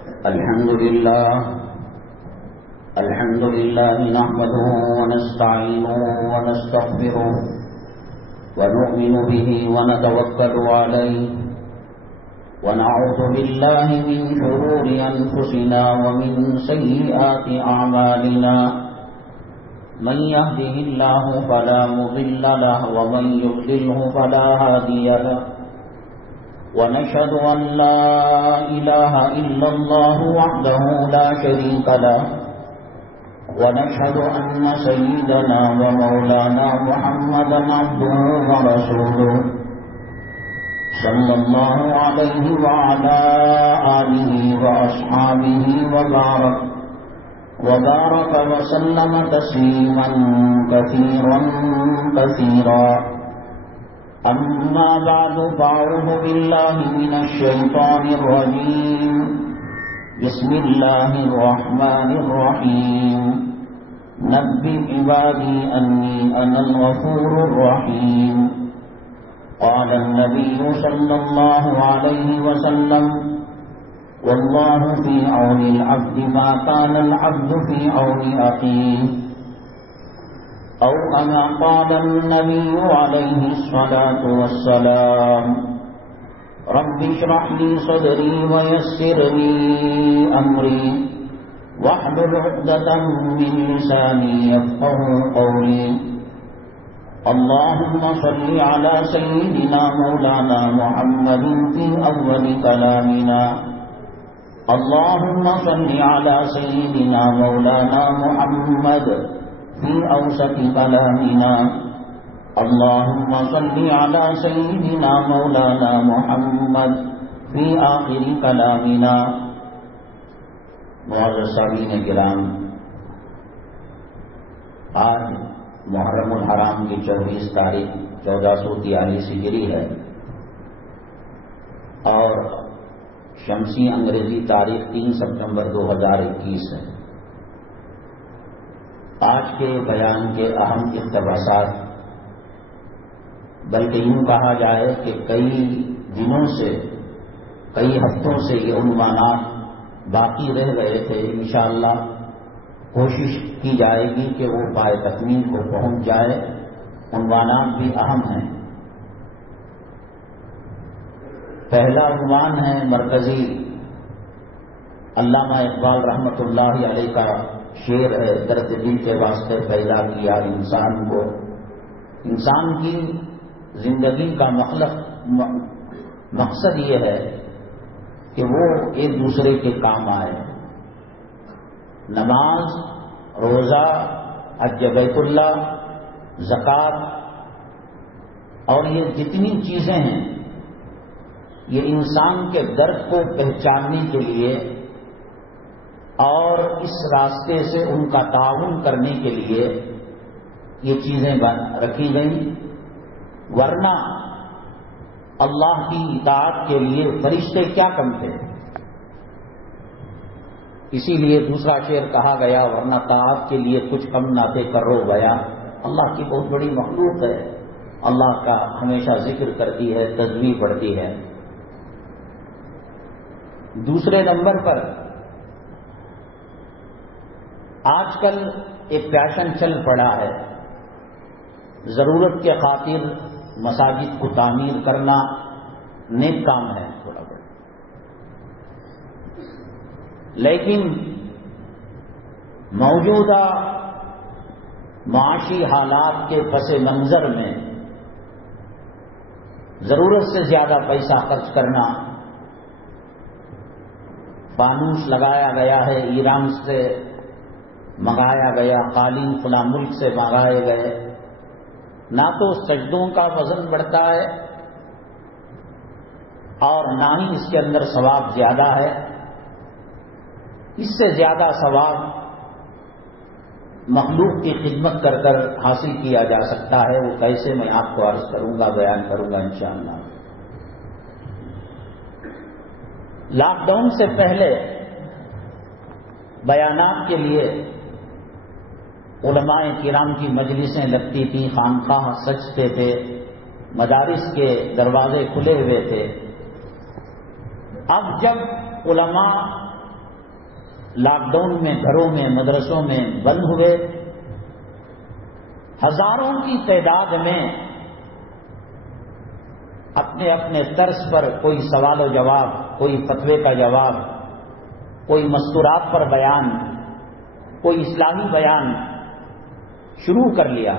الحمد لله نحمده ونستعينه ونستغفره ونؤمن به ونتوكل عليه ونعوذ بالله من شرور أنفسنا ومن سيئات أعمالنا من يهده الله فلا مضل له ومن يضلله فلا هادي له ونشهد أن لا إله إلا الله وحده لا شريك له ونشهد أن سيدنا ومولانا محمدا عبده ورسوله صلى الله عليه وعلى آله وأصحابه وبارك وسلم تسليما كثيرا أما بعد فأعوذ بالله من الشيطان الرجيم بسم الله الرحمن الرحيم نبئ عبادي أني أنا الغفور الرحيم قال النبي صلى الله عليه وسلم والله في عون العبد ما كان العبد في عون أخيه أو كما قال النبي عليه الصلاة والسلام رب اشرح لي صدري ويسر لي أمري واحلل عقدة من لساني يفقهوا قولي اللهم صل على سيدنا مولانا محمد في أول كلامنا اللهم صل على سيدنا مولانا محمد في أوسط كلامنا اللهم صل على سيدنا مولانا محمد في آخر كلامنا. معزز سامعین کرام، آج محرم الحرام کی 24 تاریخ 1443 ہجری ہے اور شمسی انگریزی تاریخ 3 سپتمبر 2021 ہے. آج کے بیان کے اہم اقتباسات، بلکہ یوں کہا جائے کہ کئی دنوں سے، کئی ہفتوں سے یہ عنوانات باقی رہ گئے تھے. انشاءاللہ کوشش کی جائے گی کہ وہ پائے تکمیل کو پہنچ جائے. عنوانات بھی اہم ہیں. پہلا عنوان ہے مرکزی، علامہ اقبال رحمۃ اللہ علیہ کا شعر ہے، درد دل کے واسطے پیدا کیا انسان کو. انسان کی زندگی کا مقصد یہ ہے کہ وہ ایک دوسرے کے کام آئے. نماز، روزہ، حج بیت اللہ، زکوٰۃ اور یہ جتنی چیزیں ہیں، یہ انسان کے درد کو پہچاننے کے لیے اور اس راستے سے ان کا تعاون کرنے کے لیے یہ چیزیں رکھی گئیں. ورنہ اللہ کی اطاعت کے لیے فرشتے کیا کم تھے. اسی لیے دوسرا شعر کہا گیا ورنہ طاعت کے لیے کچھ کم نہ تھے کرو بیاں. اللہ کی بہت بڑی مخلوق ہے، اللہ کا ہمیشہ ذکر کرتی ہے، تسبیح پڑھتی ہے. دوسرے نمبر پر آج کل ایک فیشن چل پڑا ہے، ضرورت کے خاطر مساجد کو تعمیر کرنا نیک کام ہے تھوڑا بڑا، لیکن موجودہ معاشی حالات کے پس منظر میں ضرورت سے زیادہ پیسہ خرچ کرنا، فانوس لگایا گیا ہے، ایران سے منگایا گیا، قالین فلاں ملک سے منگائے گئے، نہ تو سجدوں کا وزن بڑھتا ہے اور نہ ہی اس کے اندر ثواب زیادہ ہے. اس سے زیادہ ثواب مخلوق کی خدمت کر کر حاصل کیا جا سکتا ہے. وہ کیسے میں آپ کو عرض کروں گا، بیان کروں گا انشاءاللہ. لاک ڈاؤن سے پہلے بیانات کے لیے علماء کرام کی مجلسیں لگتی تھیں، خانقاہ سجتے تھے، مدارس کے دروازے کھلے ہوئے تھے. اب جب علماء لاک ڈاؤن میں گھروں میں مدرسوں میں بند ہوئے، ہزاروں کی تعداد میں اپنے اپنے طرز پر کوئی سوال و جواب، کوئی فتوے کا جواب، کوئی مستورات پر بیان، کوئی اسلامی بیان شروع کر لیا۔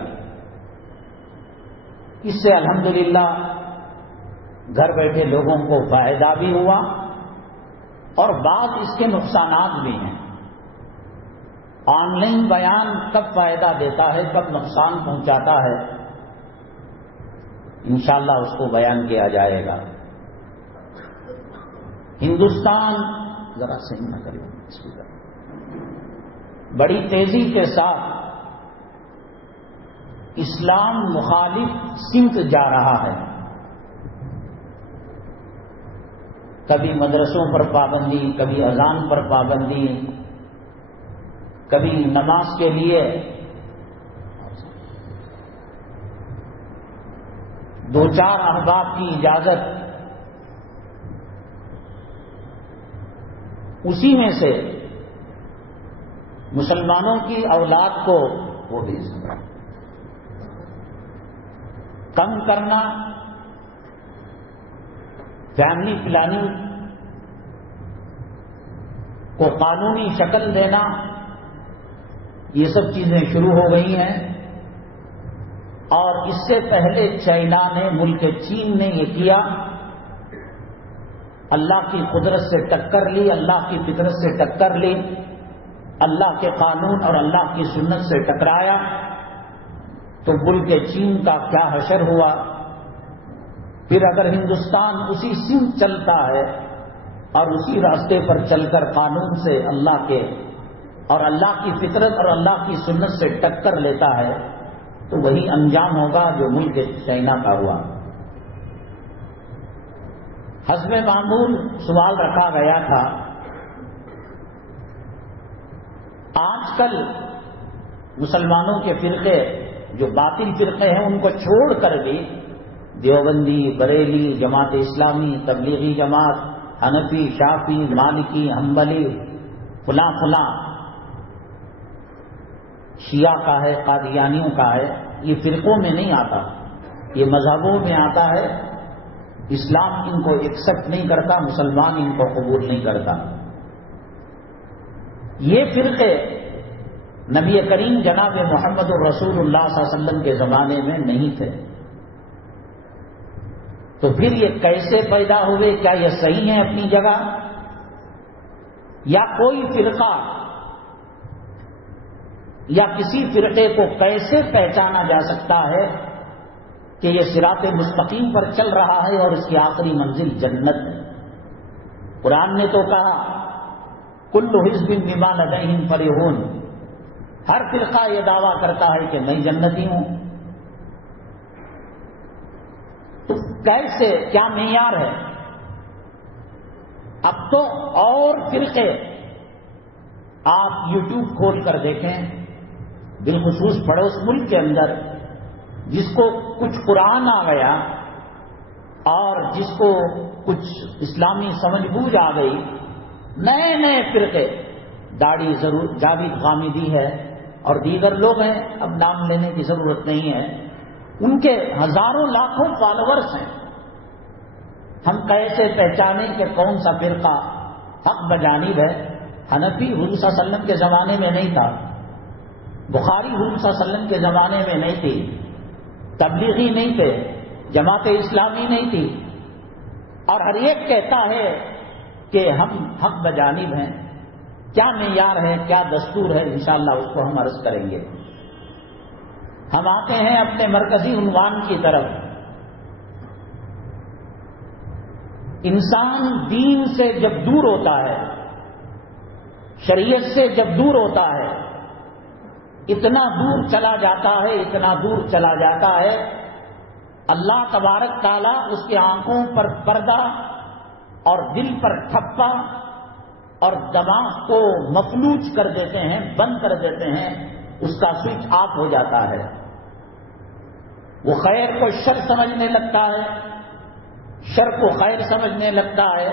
اس سے الحمدللہ گھر بیٹھے لوگوں کو فائدہ بھی ہوا اور بعض اس کے نقصانات بھی ہیں۔ آن لائن بیان کب فائدہ دیتا ہے، کب نقصان پہنچاتا ہے، انشاءاللہ اس کو بیان کیا جائے گا۔ ہندوستان ذرا صحیح نہ کریں، بڑی تیزی کے ساتھ اسلام مخالف سمت جا رہا ہے۔ کبھی مدرسوں پر پابندی، کبھی اذان پر پابندی، کبھی نماز کے لیے 2-4 احباب کی اجازت، اسی میں سے مسلمانوں کی اولاد کو وہ بھی کم کرنا، فیملی پلاننگ کو قانونی شکل دینا، یہ سب چیزیں شروع ہو گئی ہیں۔ اور اس سے پہلے چائنا نے، ملک چین نے یہ کیا، اللہ کی قدرت سے ٹکر لی، اللہ کی فطرت سے ٹکر لی، اللہ کے قانون اور اللہ کی سنت سے ٹکرایا، تو ملک چین کا کیا حشر ہوا۔ پھر اگر ہندوستان اسی سمت چلتا ہے اور اسی راستے پر چل کر قانون سے اللہ کے اور اللہ کی فطرت اور اللہ کی سنت سے ٹکر لیتا ہے، تو وہی انجام ہوگا جو ملک چائنا کا ہوا۔ حسب معمول سوال رکھا گیا تھا، آج کل مسلمانوں کے فرقے جو باطل فرقے ہیں ان کو چھوڑ کر بھی دیوبندی، بریلی، جماعت اسلامی، تبلیغی جماعت، حنفی، شافعی، مالکی، حنبلی، فلاں فلاں، شیعہ کا ہے، قادیانیوں کا ہے، یہ فرقوں میں نہیں آتا، یہ مذہبوں میں آتا ہے۔ اسلام ان کو ایکسپٹ نہیں کرتا، مسلمان ان کو قبول نہیں کرتا۔ یہ فرقے نبی کریم جناب محمد الرسول اللہ صلی اللہ علیہ وسلم کے زمانے میں نہیں تھے، تو پھر یہ کیسے پیدا ہوئے؟ کیا یہ صحیح ہیں اپنی جگہ، یا کوئی فرقہ یا کسی فرقے کو کیسے پہچانا جا سکتا ہے کہ یہ صراط مستقیم پر چل رہا ہے اور اس کی آخری منزل جنت ہے؟ قرآن نے تو کہا کل حزب بما لدیہم فرحون، ہر فرقہ یہ دعویٰ کرتا ہے کہ میں جنتی ہوں، تو کیسے، کیا معیار ہے؟ اب تو اور فرقے آپ یوٹیوب کھول کر دیکھیں، بالخصوص پڑوس ملک کے اندر جس کو کچھ قرآن آ گیا اور جس کو کچھ اسلامی سمجھ بوجھ آ گئی، نئے نئے فرقے، داڑھی ضرور جاوید غامدی ہے اور دیگر لوگ ہیں، اب نام لینے کی ضرورت نہیں ہے، ان کے ہزاروں لاکھوں فالوورز ہیں۔ ہم کیسے پہچانیں کہ کون سا فرقہ حق بجانب ہے؟ حنفی حضور صلی اللہ علیہ وسلم کے زمانے میں نہیں تھا، بخاری حضور صلی اللہ علیہ وسلم کے زمانے میں نہیں تھی، تبلیغی نہیں تھے، جماعت اسلامی نہیں تھی، اور ہر ایک کہتا ہے کہ ہم حق بجانب ہیں۔ کیا معیار ہے، کیا دستور ہے؟ انشاءاللہ اس کو ہم عرض کریں گے۔ ہم آتے ہیں اپنے مرکزی عنوان کی طرف۔ انسان دین سے جب دور ہوتا ہے، شریعت سے جب دور ہوتا ہے، اتنا دور چلا جاتا ہے، اتنا دور چلا جاتا ہے، اللہ تبارک تعالیٰ اس کی آنکھوں پر پردہ اور دل پر ٹھپا اور دماغ کو مفلوج کر دیتے ہیں، بند کر دیتے ہیں، اس کا سوئچ آف ہو جاتا ہے، وہ خیر کو شر سمجھنے لگتا ہے، شر کو خیر سمجھنے لگتا ہے۔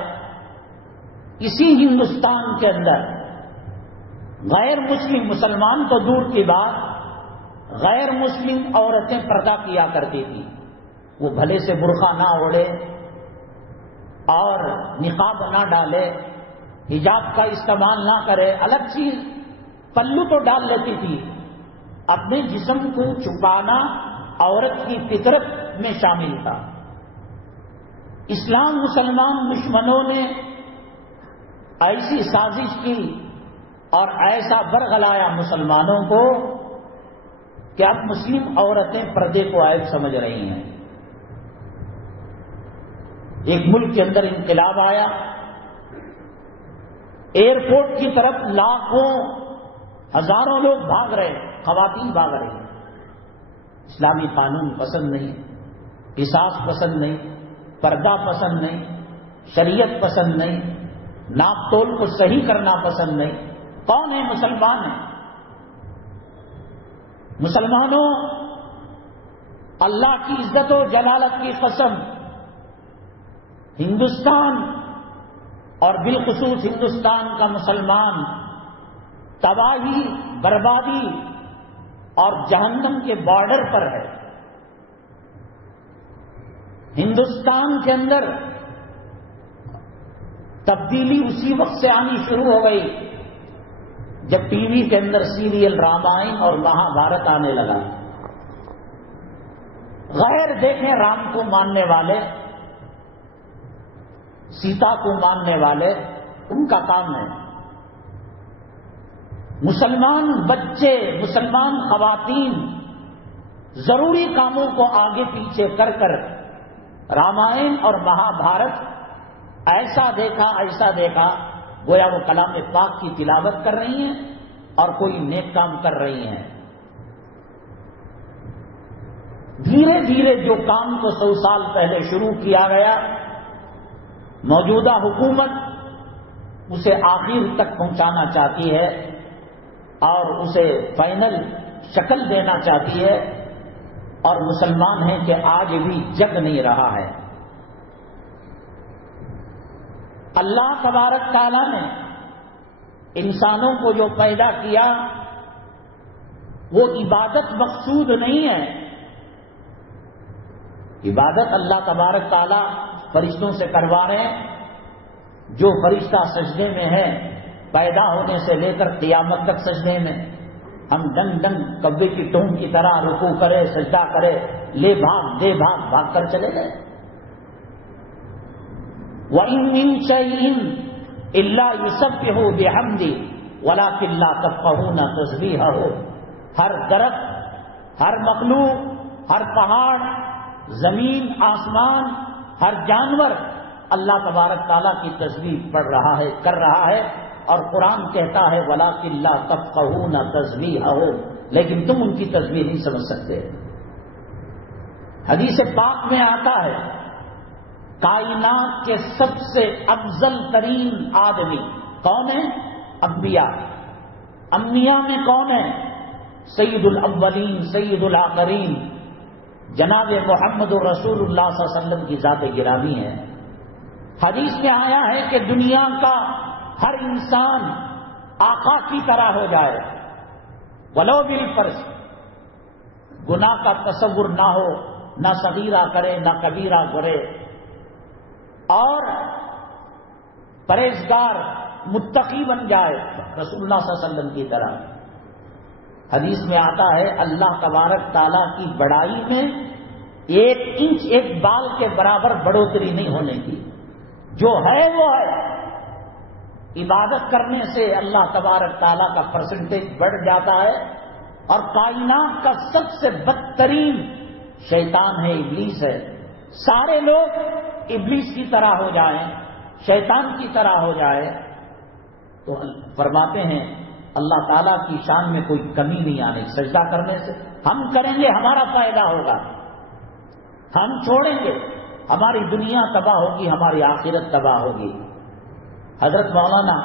اسی ہندوستان کے اندر غیر مسلم، مسلمان تو دور کی بات، غیر مسلم عورتیں پردہ کیا کرتی تھی. وہ بھلے سے برقع نہ اوڑھے اور نقاب نہ ڈالے، حجاب کا استعمال نہ کرے، الگ چیز پلو تو ڈال لیتی تھی. اپنے جسم کو چھپانا عورت کی فطرت میں شامل تھا. اسلام مسلمان دشمنوں نے ایسی سازش کی اور ایسا برگلایا مسلمانوں کو کہ اب مسلم عورتیں پردے کو عیب سمجھ رہی ہیں. ایک ملک کے اندر انقلاب آیا، ایئرپورٹ کی طرف لاکھوں ہزاروں لوگ بھاگ رہے، خواتین بھاگ رہی ہیں. اسلامی قانون پسند نہیں، قصاص پسند نہیں، پردہ پسند نہیں، شریعت پسند نہیں، ناپ تول کو صحیح کرنا پسند نہیں. کون ہے مسلمان ہیں؟ مسلمانوں، اللہ کی عزت و جلالت کی قسم، ہندوستان اور بالخصوص ہندوستان کا مسلمان تباہی، بربادی اور جہنم کے بارڈر پر ہے. ہندوستان کے اندر تبدیلی اسی وقت سے آنی شروع ہو گئی جب ٹی وی کے اندر سیریل رامائن اور مہابھارت آنے لگا. غیر دیکھیں رام کو ماننے والے، سیتا کو ماننے والے، ان کا کام ہے. مسلمان بچے، مسلمان خواتین ضروری کاموں کو آگے پیچھے کر کر رامائن اور مہابھارت ایسا دیکھا گویا وہ کلام پاک کی تلاوت کر رہی ہیں اور کوئی نیک کام کر رہی ہیں. دھیرے دھیرے جو کام کو 100 سال پہلے شروع کیا گیا، موجودہ حکومت اسے آخر تک پہنچانا چاہتی ہے اور اسے فائنل شکل دینا چاہتی ہے، اور مسلمان ہیں کہ آج بھی جگ نہیں رہا ہے. اللہ تبارک تعالیٰ نے انسانوں کو جو پیدا کیا وہ عبادت مقصود نہیں ہے. عبادت اللہ تبارک تعالیٰ فرشتوں سے کروا رہے ہیں. جو فرشتہ سجدے میں ہے پیدا ہونے سے لے کر قیامت تک سجدے میں، ہم ڈنگ ڈنگ کبے کی ٹونگ کی طرح رکوع کرے، سجدہ کرے، لے بھاگ دے بھاگ بھاگ کر چلے گئے. وَإِن مِّن شَيْءٍ إِلَّا يُسَبِّحُ بِحَمْدِهِ وَلَٰكِن لَّا تَفْقَهُونَ تَسْبِيحَهُ. ہر درخت، ہر مخلوق، ہر پہاڑ، زمین، آسمان، ہر جانور اللہ تبارک تعالیٰ کی تسبیح پڑھ رہا ہے، کر رہا ہے. اور قرآن کہتا ہے وَلَٰكِن لَّا تَفْقَهُونَ تَسْبِيحَهُ، لیکن تم ان کی تسبیح نہیں سمجھ سکتے. حدیث پاک میں آتا ہے کائنات کے سب سے افضل ترین آدمی کون ہے؟ انبیاء. انبیاء میں کون ہے؟ سید الاولین سید الآخرین جناب محمد رسول اللہ صلی اللہ علیہ وسلم کی ذات گرامی ہے. حدیث میں آیا ہے کہ دنیا کا ہر انسان آقا کی طرح ہو جائے، ولو بالفرض، گناہ کا تصور نہ ہو، نہ صغیرہ کرے نہ کبیرہ کرے، اور پرہیزگار متقی بن جائے رسول اللہ صلی اللہ علیہ وسلم کی طرح. حدیث میں آتا ہے اللہ تبارک تعالیٰ کی بڑائی میں 1 انچ 1 بال کے برابر بڑھوتری نہیں ہونے کی. جو ہے وہ ہے. عبادت کرنے سے اللہ تبارک تعالیٰ کا پرسنٹیج بڑھ جاتا ہے. اور کائنات کا سب سے بدترین شیطان ہے، ابلیس ہے. سارے لوگ ابلیس کی طرح ہو جائیں، شیطان کی طرح ہو جائے تو فرماتے ہیں اللہ تعالیٰ کی شان میں کوئی کمی نہیں آنے. سجدہ کرنے سے ہم کریں گے ہمارا فائدہ ہوگا، ہم چھوڑیں گے ہماری دنیا تباہ ہوگی، ہماری آخرت تباہ ہوگی. حضرت مولانا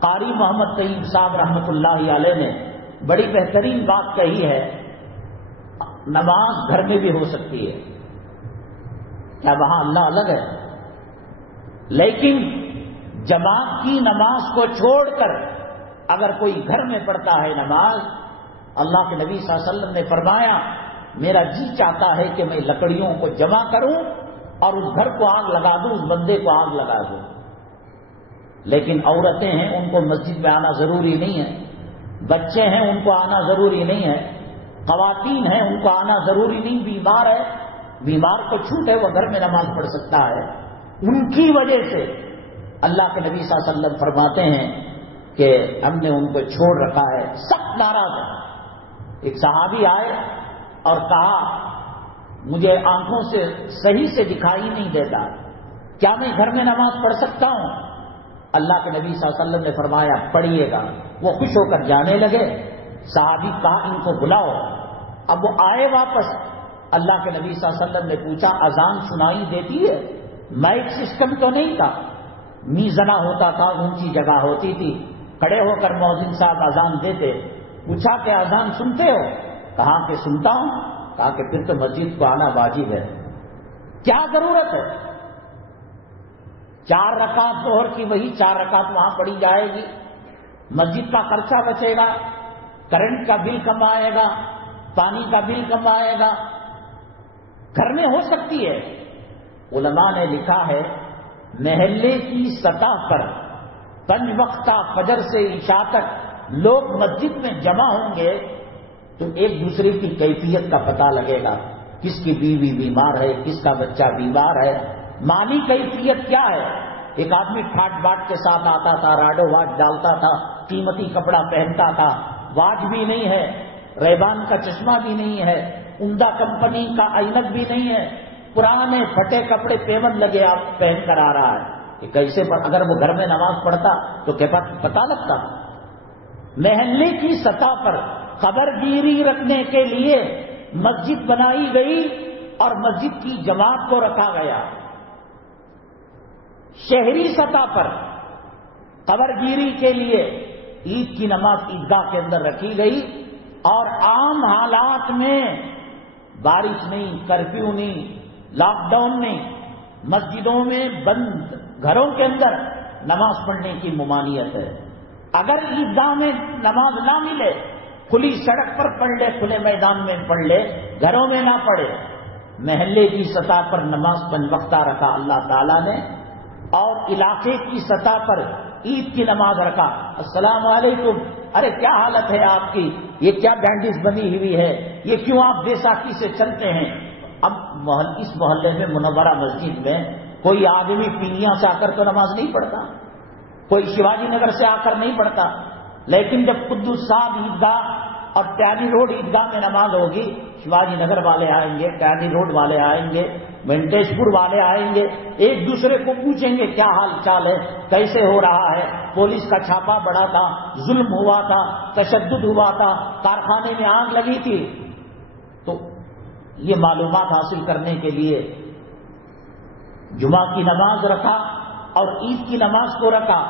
قاری محمد طیب صاحب رحمۃ اللہ علیہ نے بڑی بہترین بات کہی ہے. نماز گھر میں بھی ہو سکتی ہے، کیا وہاں اللہ الگ ہے؟ لیکن جماعت کی نماز کو چھوڑ کر اگر کوئی گھر میں پڑھتا ہے نماز، اللہ کے نبی صلی اللہ علیہ وسلم نے فرمایا میرا جی چاہتا ہے کہ میں لکڑیوں کو جمع کروں اور اس گھر کو آگ لگا دوں، اس بندے کو آگ لگا دوں۔ لیکن عورتیں ہیں، ان کو مسجد میں آنا ضروری نہیں ہے، بچے ہیں ان کو آنا ضروری نہیں ہے، خواتین ہیں ان کو آنا ضروری نہیں، بیمار ہے، بیمار کو چھوٹ ہے وہ گھر میں نماز پڑھ سکتا ہے۔ ان کی وجہ سے اللہ کے نبی صلی اللہ علیہ وسلم فرماتے ہیں کہ ہم نے ان کو چھوڑ رکھا ہے، سخت ناراض ہے۔ ایک صحابی آئے اور کہا مجھے آنکھوں سے صحیح سے دکھائی نہیں دیتا، کیا میں گھر میں نماز پڑھ سکتا ہوں؟ اللہ کے نبی صلی اللہ علیہ وسلم نے فرمایا پڑھیے گا۔ وہ خوش ہو کر جانے لگے۔ صحابی کہا ان کو بلاؤ۔ اب وہ آئے واپس، اللہ کے نبی صلی اللہ علیہ وسلم نے پوچھا اذان سنائی دیتی ہے؟ مائک سسٹم تو نہیں تھا، میزنا ہوتا تھا، اونچی جگہ ہوتی تھی، کھڑے ہو کر مؤذن صاحب اذان دیتے۔ پوچھا کہ اذان سنتے ہو؟ کہا کہ سنتا ہوں۔ کہا کہ پھر تو مسجد کو آنا واجب ہے۔ کیا ضرورت ہے؟ 4 رکعت ظہر کی وہی 4 رکعت وہاں پڑھی جائے گی، مسجد کا خرچہ بچے گا، کرنٹ کا بل کم آئے گا، پانی کا بل کم آئے گا، گھر میں ہو سکتی ہے۔ علماء نے لکھا ہے محلے کی سطح پر 5 وقتہ فجر سے عشاء تک لوگ مسجد میں جمع ہوں گے تو ایک دوسرے کی کیفیت کا پتہ لگے گا، کس کی بیوی بیمار ہے، کس کا بچہ بیمار ہے، مالی کیفیت کیا ہے۔ ایک آدمی ٹھاٹ باٹ کے ساتھ آتا تھا، راڈو واٹ ڈالتا تھا، قیمتی کپڑا پہنتا تھا، واچ بھی نہیں ہے، ریبان کا چشمہ بھی نہیں ہے، عمدہ کمپنی کا اینک بھی نہیں ہے، پرانے پھٹے کپڑے پیون لگے آپ پہن کر آ رہا ہے کہ کیسے اگر وہ گھر میں نماز پڑھتا تو کیا پتہ لگتا۔ محلے کی سطح پر خبر گیری رکھنے کے لیے مسجد بنائی گئی اور مسجد کی جماعت کو رکھا گیا۔ شہری سطح پر خبر گیری کے لیے عید کی نماز عیدگاہ کے اندر رکھی گئی، اور عام حالات میں بارش نہیں، کرفیو نہیں، لاک ڈاؤن نہیں، مسجدوں میں بند گھروں کے اندر نماز پڑھنے کی ممانعت ہے۔ اگر عیدگاہ میں نماز نہ ملے، کھلی سڑک پر پڑھ لے، کھلے میدان میں پڑھ لے، گھروں میں نہ پڑھے۔ محلے کی سطح پر نماز 5 وقتہ رکھا اللہ تعالیٰ نے، اور علاقے کی سطح پر عید کی نماز رکھا۔ السلام علیکم، ارے کیا حالت ہے آپ کی، یہ کیا بینڈیج بنی ہوئی ہے، یہ کیوں آپ بیساکھی سے چلتے ہیں؟ اب اس محلے میں منورہ مسجد میں کوئی آدمی پینیاں سے آ کر تو نماز نہیں پڑھتا، کوئی شیواجی نگر سے آ کر نہیں پڑھتا، لیکن جب قدوس صاحب عیدگاہ اور ٹیانی روڈ عیدگاہ میں نماز ہوگی، شیواجی نگر والے آئیں گے، ٹیانی روڈ والے آئیں گے، وینٹیج پور والے آئیں گے، ایک دوسرے کو پوچھیں گے کیا حال چال ہے، کیسے ہو رہا ہے، پولیس کا چھاپا بڑا تھا، ظلم ہوا تھا، تشدد ہوا تھا، کارخانے میں آگ لگی تھی۔ تو یہ معلومات حاصل کرنے کے لیے جمعہ کی نماز رکھا اور عید کی نماز کو رکھا۔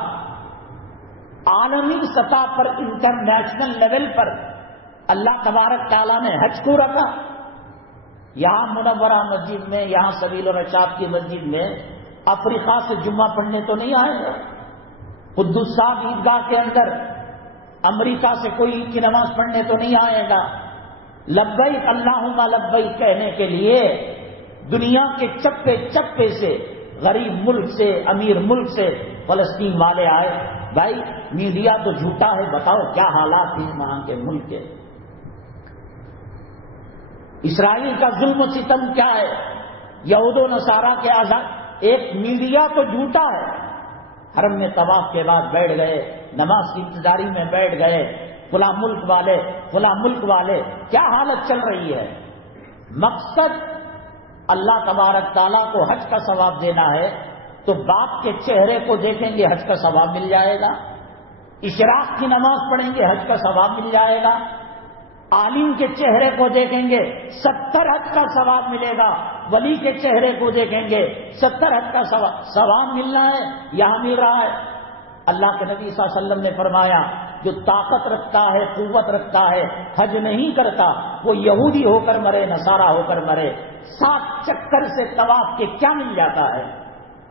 عالمی سطح پر انٹرنیشنل لیول پر اللہ تبارک تعالیٰ نے حج کو رکھا۔ یہاں منورہ مسجد میں، یہاں سبیل الرشاد کی مسجد میں افریقہ سے جمعہ پڑھنے تو نہیں آئے گا، قدوس صاحب عیدگاہ کے اندر امریکہ سے کوئی عید کی نماز پڑھنے تو نہیں آئے گا۔ لبیک اللہم لبیک کہنے کے لیے دنیا کے چپے چپے سے، غریب ملک سے، امیر ملک سے فلسطین والے آئے۔ بھائی میڈیا تو جھوٹا ہے، بتاؤ کیا حالات ہیں وہاں کے ملک کے، اسرائیل کا ظلم و ستم کیا ہے، یہود و نصارہ کے آزاد، ایک میڈیا تو جھوٹا ہے۔ حرم میں طواف کے بعد بیٹھ گئے، نماز کی انتظاری میں بیٹھ گئے، فلاں ملک والے فلاں ملک والے، کیا حالت چل رہی ہے۔ مقصد اللہ تبارک تعالیٰ کو حج کا ثواب دینا ہے تو باپ کے چہرے کو دیکھیں گے حج کا ثواب مل جائے گا، اشراق کی نماز پڑھیں گے حج کا ثواب مل جائے گا، عالم کے چہرے کو دیکھیں گے 70 حج کا ثواب ملے گا، ولی کے چہرے کو دیکھیں گے 70 حج کا ثواب ملنا ہے، یہاں مل رہا ہے۔ اللہ کے نبی صلی اللہ علیہ وسلم نے فرمایا جو طاقت رکھتا ہے، قوت رکھتا ہے، حج نہیں کرتا، وہ یہودی ہو کر مرے، نصارہ ہو کر مرے، 7 چکر سے طواف کے کیا مل جاتا ہے؟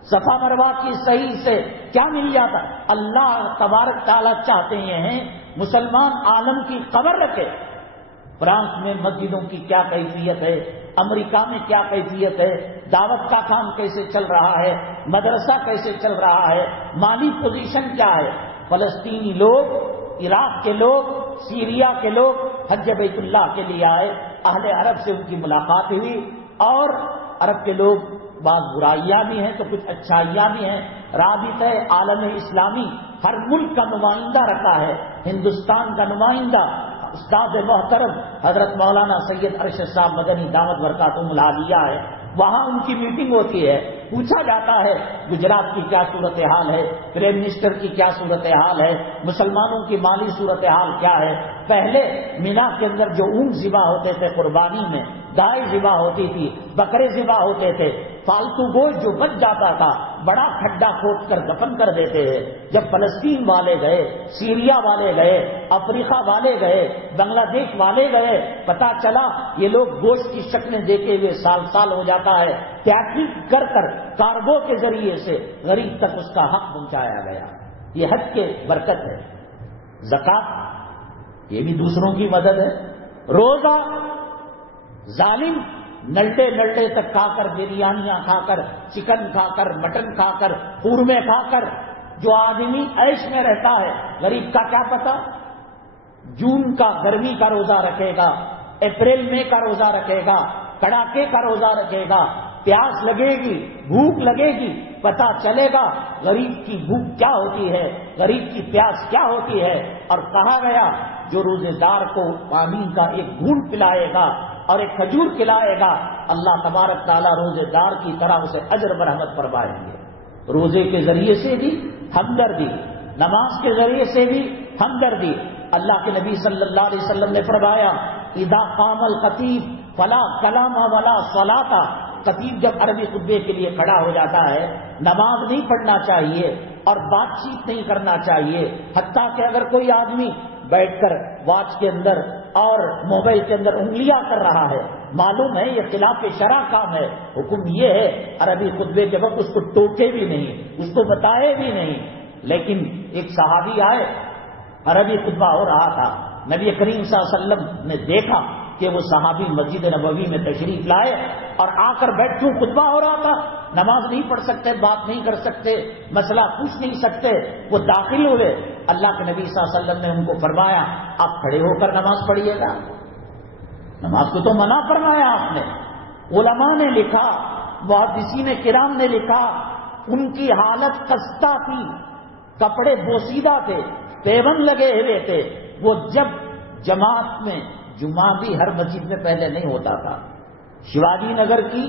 صفا مروا کی صحیح سے کیا مل جاتا؟ اللہ تبارک تعالیٰ چاہتے ہیں مسلمان عالم کی خبر رکھے. فرانس میں مسجدوں کی کیا کیفیت ہے، امریکہ میں کیا کیفیت ہے، دعوت کا کام کیسے چل رہا ہے، مدرسہ کیسے چل رہا ہے، مالی پوزیشن کیا ہے. فلسطینی لوگ، عراق کے لوگ، سیریا کے لوگ حج بیت اللہ کے لیے آئے. اہل عرب سے ان کی ملاقات ہوئی اور عرب کے لوگ بعض برائیاں بھی ہیں تو کچھ اچھائیاں بھی ہیں. رابطہ عالم اسلامی ہر ملک کا نمائندہ رکھا ہے. ہندوستان کا نمائندہ استاد محترم حضرت مولانا سید ارشد صاحب مدنی دعوت برکاتہم العالیہ ہے. وہاں ان کی میٹنگ ہوتی ہے. پوچھا جاتا ہے گجرات کی کیا صورتحال ہے، پرائم منسٹر کی کیا صورتحال ہے، مسلمانوں کی مالی صورتحال کیا ہے. پہلے مینا کے اندر جو اونٹ ذبح ہوتے تھے قربانی میں، گائے ذبح ہوتی تھی، بکرے ذبح ہوتے تھے، فالتو گوشت جو بچ جاتا تھا بڑا کھڈا کھود کر دفن کر دیتے ہیں. جب فلسطین والے گئے، سیریا والے گئے، افریقہ والے گئے، بنگلہ دیش والے گئے، پتا چلا یہ لوگ گوشت کی شکلیں دیکھے ہوئے سال سال ہو جاتا ہے. تحقیق کر کر کارگو کے ذریعے سے غریب تک اس کا حق پہنچایا گیا. یہ حج کے برکت ہے. زکات یہ بھی دوسروں کی مدد ہے. روزہ ظالم نلٹے تک کھا کر، بریانیاں کھا کر، چکن کھا کر، مٹن کھا کر، قورمے کھا کر جو آدمی عیش میں رہتا ہے، غریب کا کیا پتا؟ جون کا گرمی کا روزہ رکھے گا، اپریل مئی کا روزہ رکھے گا، کڑاکے کا روزہ رکھے گا، پیاس لگے گی، بھوک لگے گی، پتا چلے گا غریب کی بھوک کیا ہوتی ہے، غریب کی پیاس کیا ہوتی ہے. اور کہا گیا جو روزے دار کو پانی کا ایک گھونٹ پلائے گا اور ایک کھجور کھلائے گا، اللہ تبارک تعالیٰ روزے دار کی طرح اسے اجر برحمت فرمائیں گے. روزے کے ذریعے سے بھی ہمدردی، نماز کے ذریعے سے بھی ہمدردی. اللہ کے نبی صلی اللہ علیہ وسلم نے فرمایا اذا قام الخطیب فلا کلام ولا صلاۃ. خطیب جب عربی خطبے کے لیے کھڑا ہو جاتا ہے نماز نہیں پڑھنا چاہیے اور بات چیت نہیں کرنا چاہیے. حتیٰ کہ اگر کوئی آدمی بیٹھ کر واچ کے اندر اور موبائل کے اندر انگلیاں کر رہا ہے، معلوم ہے یہ خلاف شرع کام ہے. حکم یہ ہے عربی خطبے کے وقت اس کو ٹوکے بھی نہیں، اس کو بتائے بھی نہیں. لیکن ایک صحابی آئے، عربی خطبہ ہو رہا تھا، نبی کریم صلی اللہ علیہ وسلم نے دیکھا کہ وہ صحابی مسجد نبوی میں تشریف لائے اور آ کر بیٹھ کیوں خطبہ ہو رہا تھا، نماز نہیں پڑھ سکتے، بات نہیں کر سکتے، مسئلہ پوچھ نہیں سکتے. وہ داخل ہوئے. اللہ کے نبی صلی اللہ علیہ وسلم نے ان کو فرمایا آپ کھڑے ہو کر نماز پڑھیے گا. نماز کو تو منع فرمایا آپ نے. علماء نے لکھا، محدثین کرام نے لکھا، ان کی حالت خستہ تھی، کپڑے بوسیدہ تھے، پیون لگے ہوئے تھے. وہ جب جماعت میں، جمعہ بھی ہر مسجد میں پہلے نہیں ہوتا تھا. شیواجی نگر کی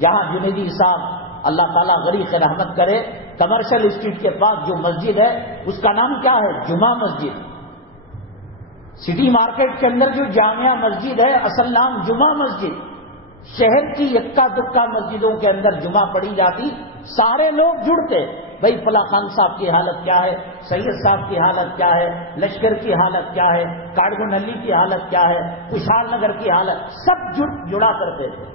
جہاں جنیدی صاحب اللہ تعالیٰ غریق رحمت کرے، کمرشل اسٹریٹ کے پاس جو مسجد ہے اس کا نام کیا ہے؟ جمعہ مسجد. سٹی مارکیٹ کے اندر جو جامعہ مسجد ہے اصل نام جمعہ مسجد. شہر کی یکا دکا مسجدوں کے اندر جمعہ پڑھی جاتی، سارے لوگ جڑتے، بھائی فلاں خان صاحب کی حالت کیا ہے، سید صاحب کی حالت کیا ہے، لشکر کی حالت کیا ہے، کاڑگو نلی کی حالت کیا ہے، خوشحال نگر کی حالت، سب جڑا کرتے تھے.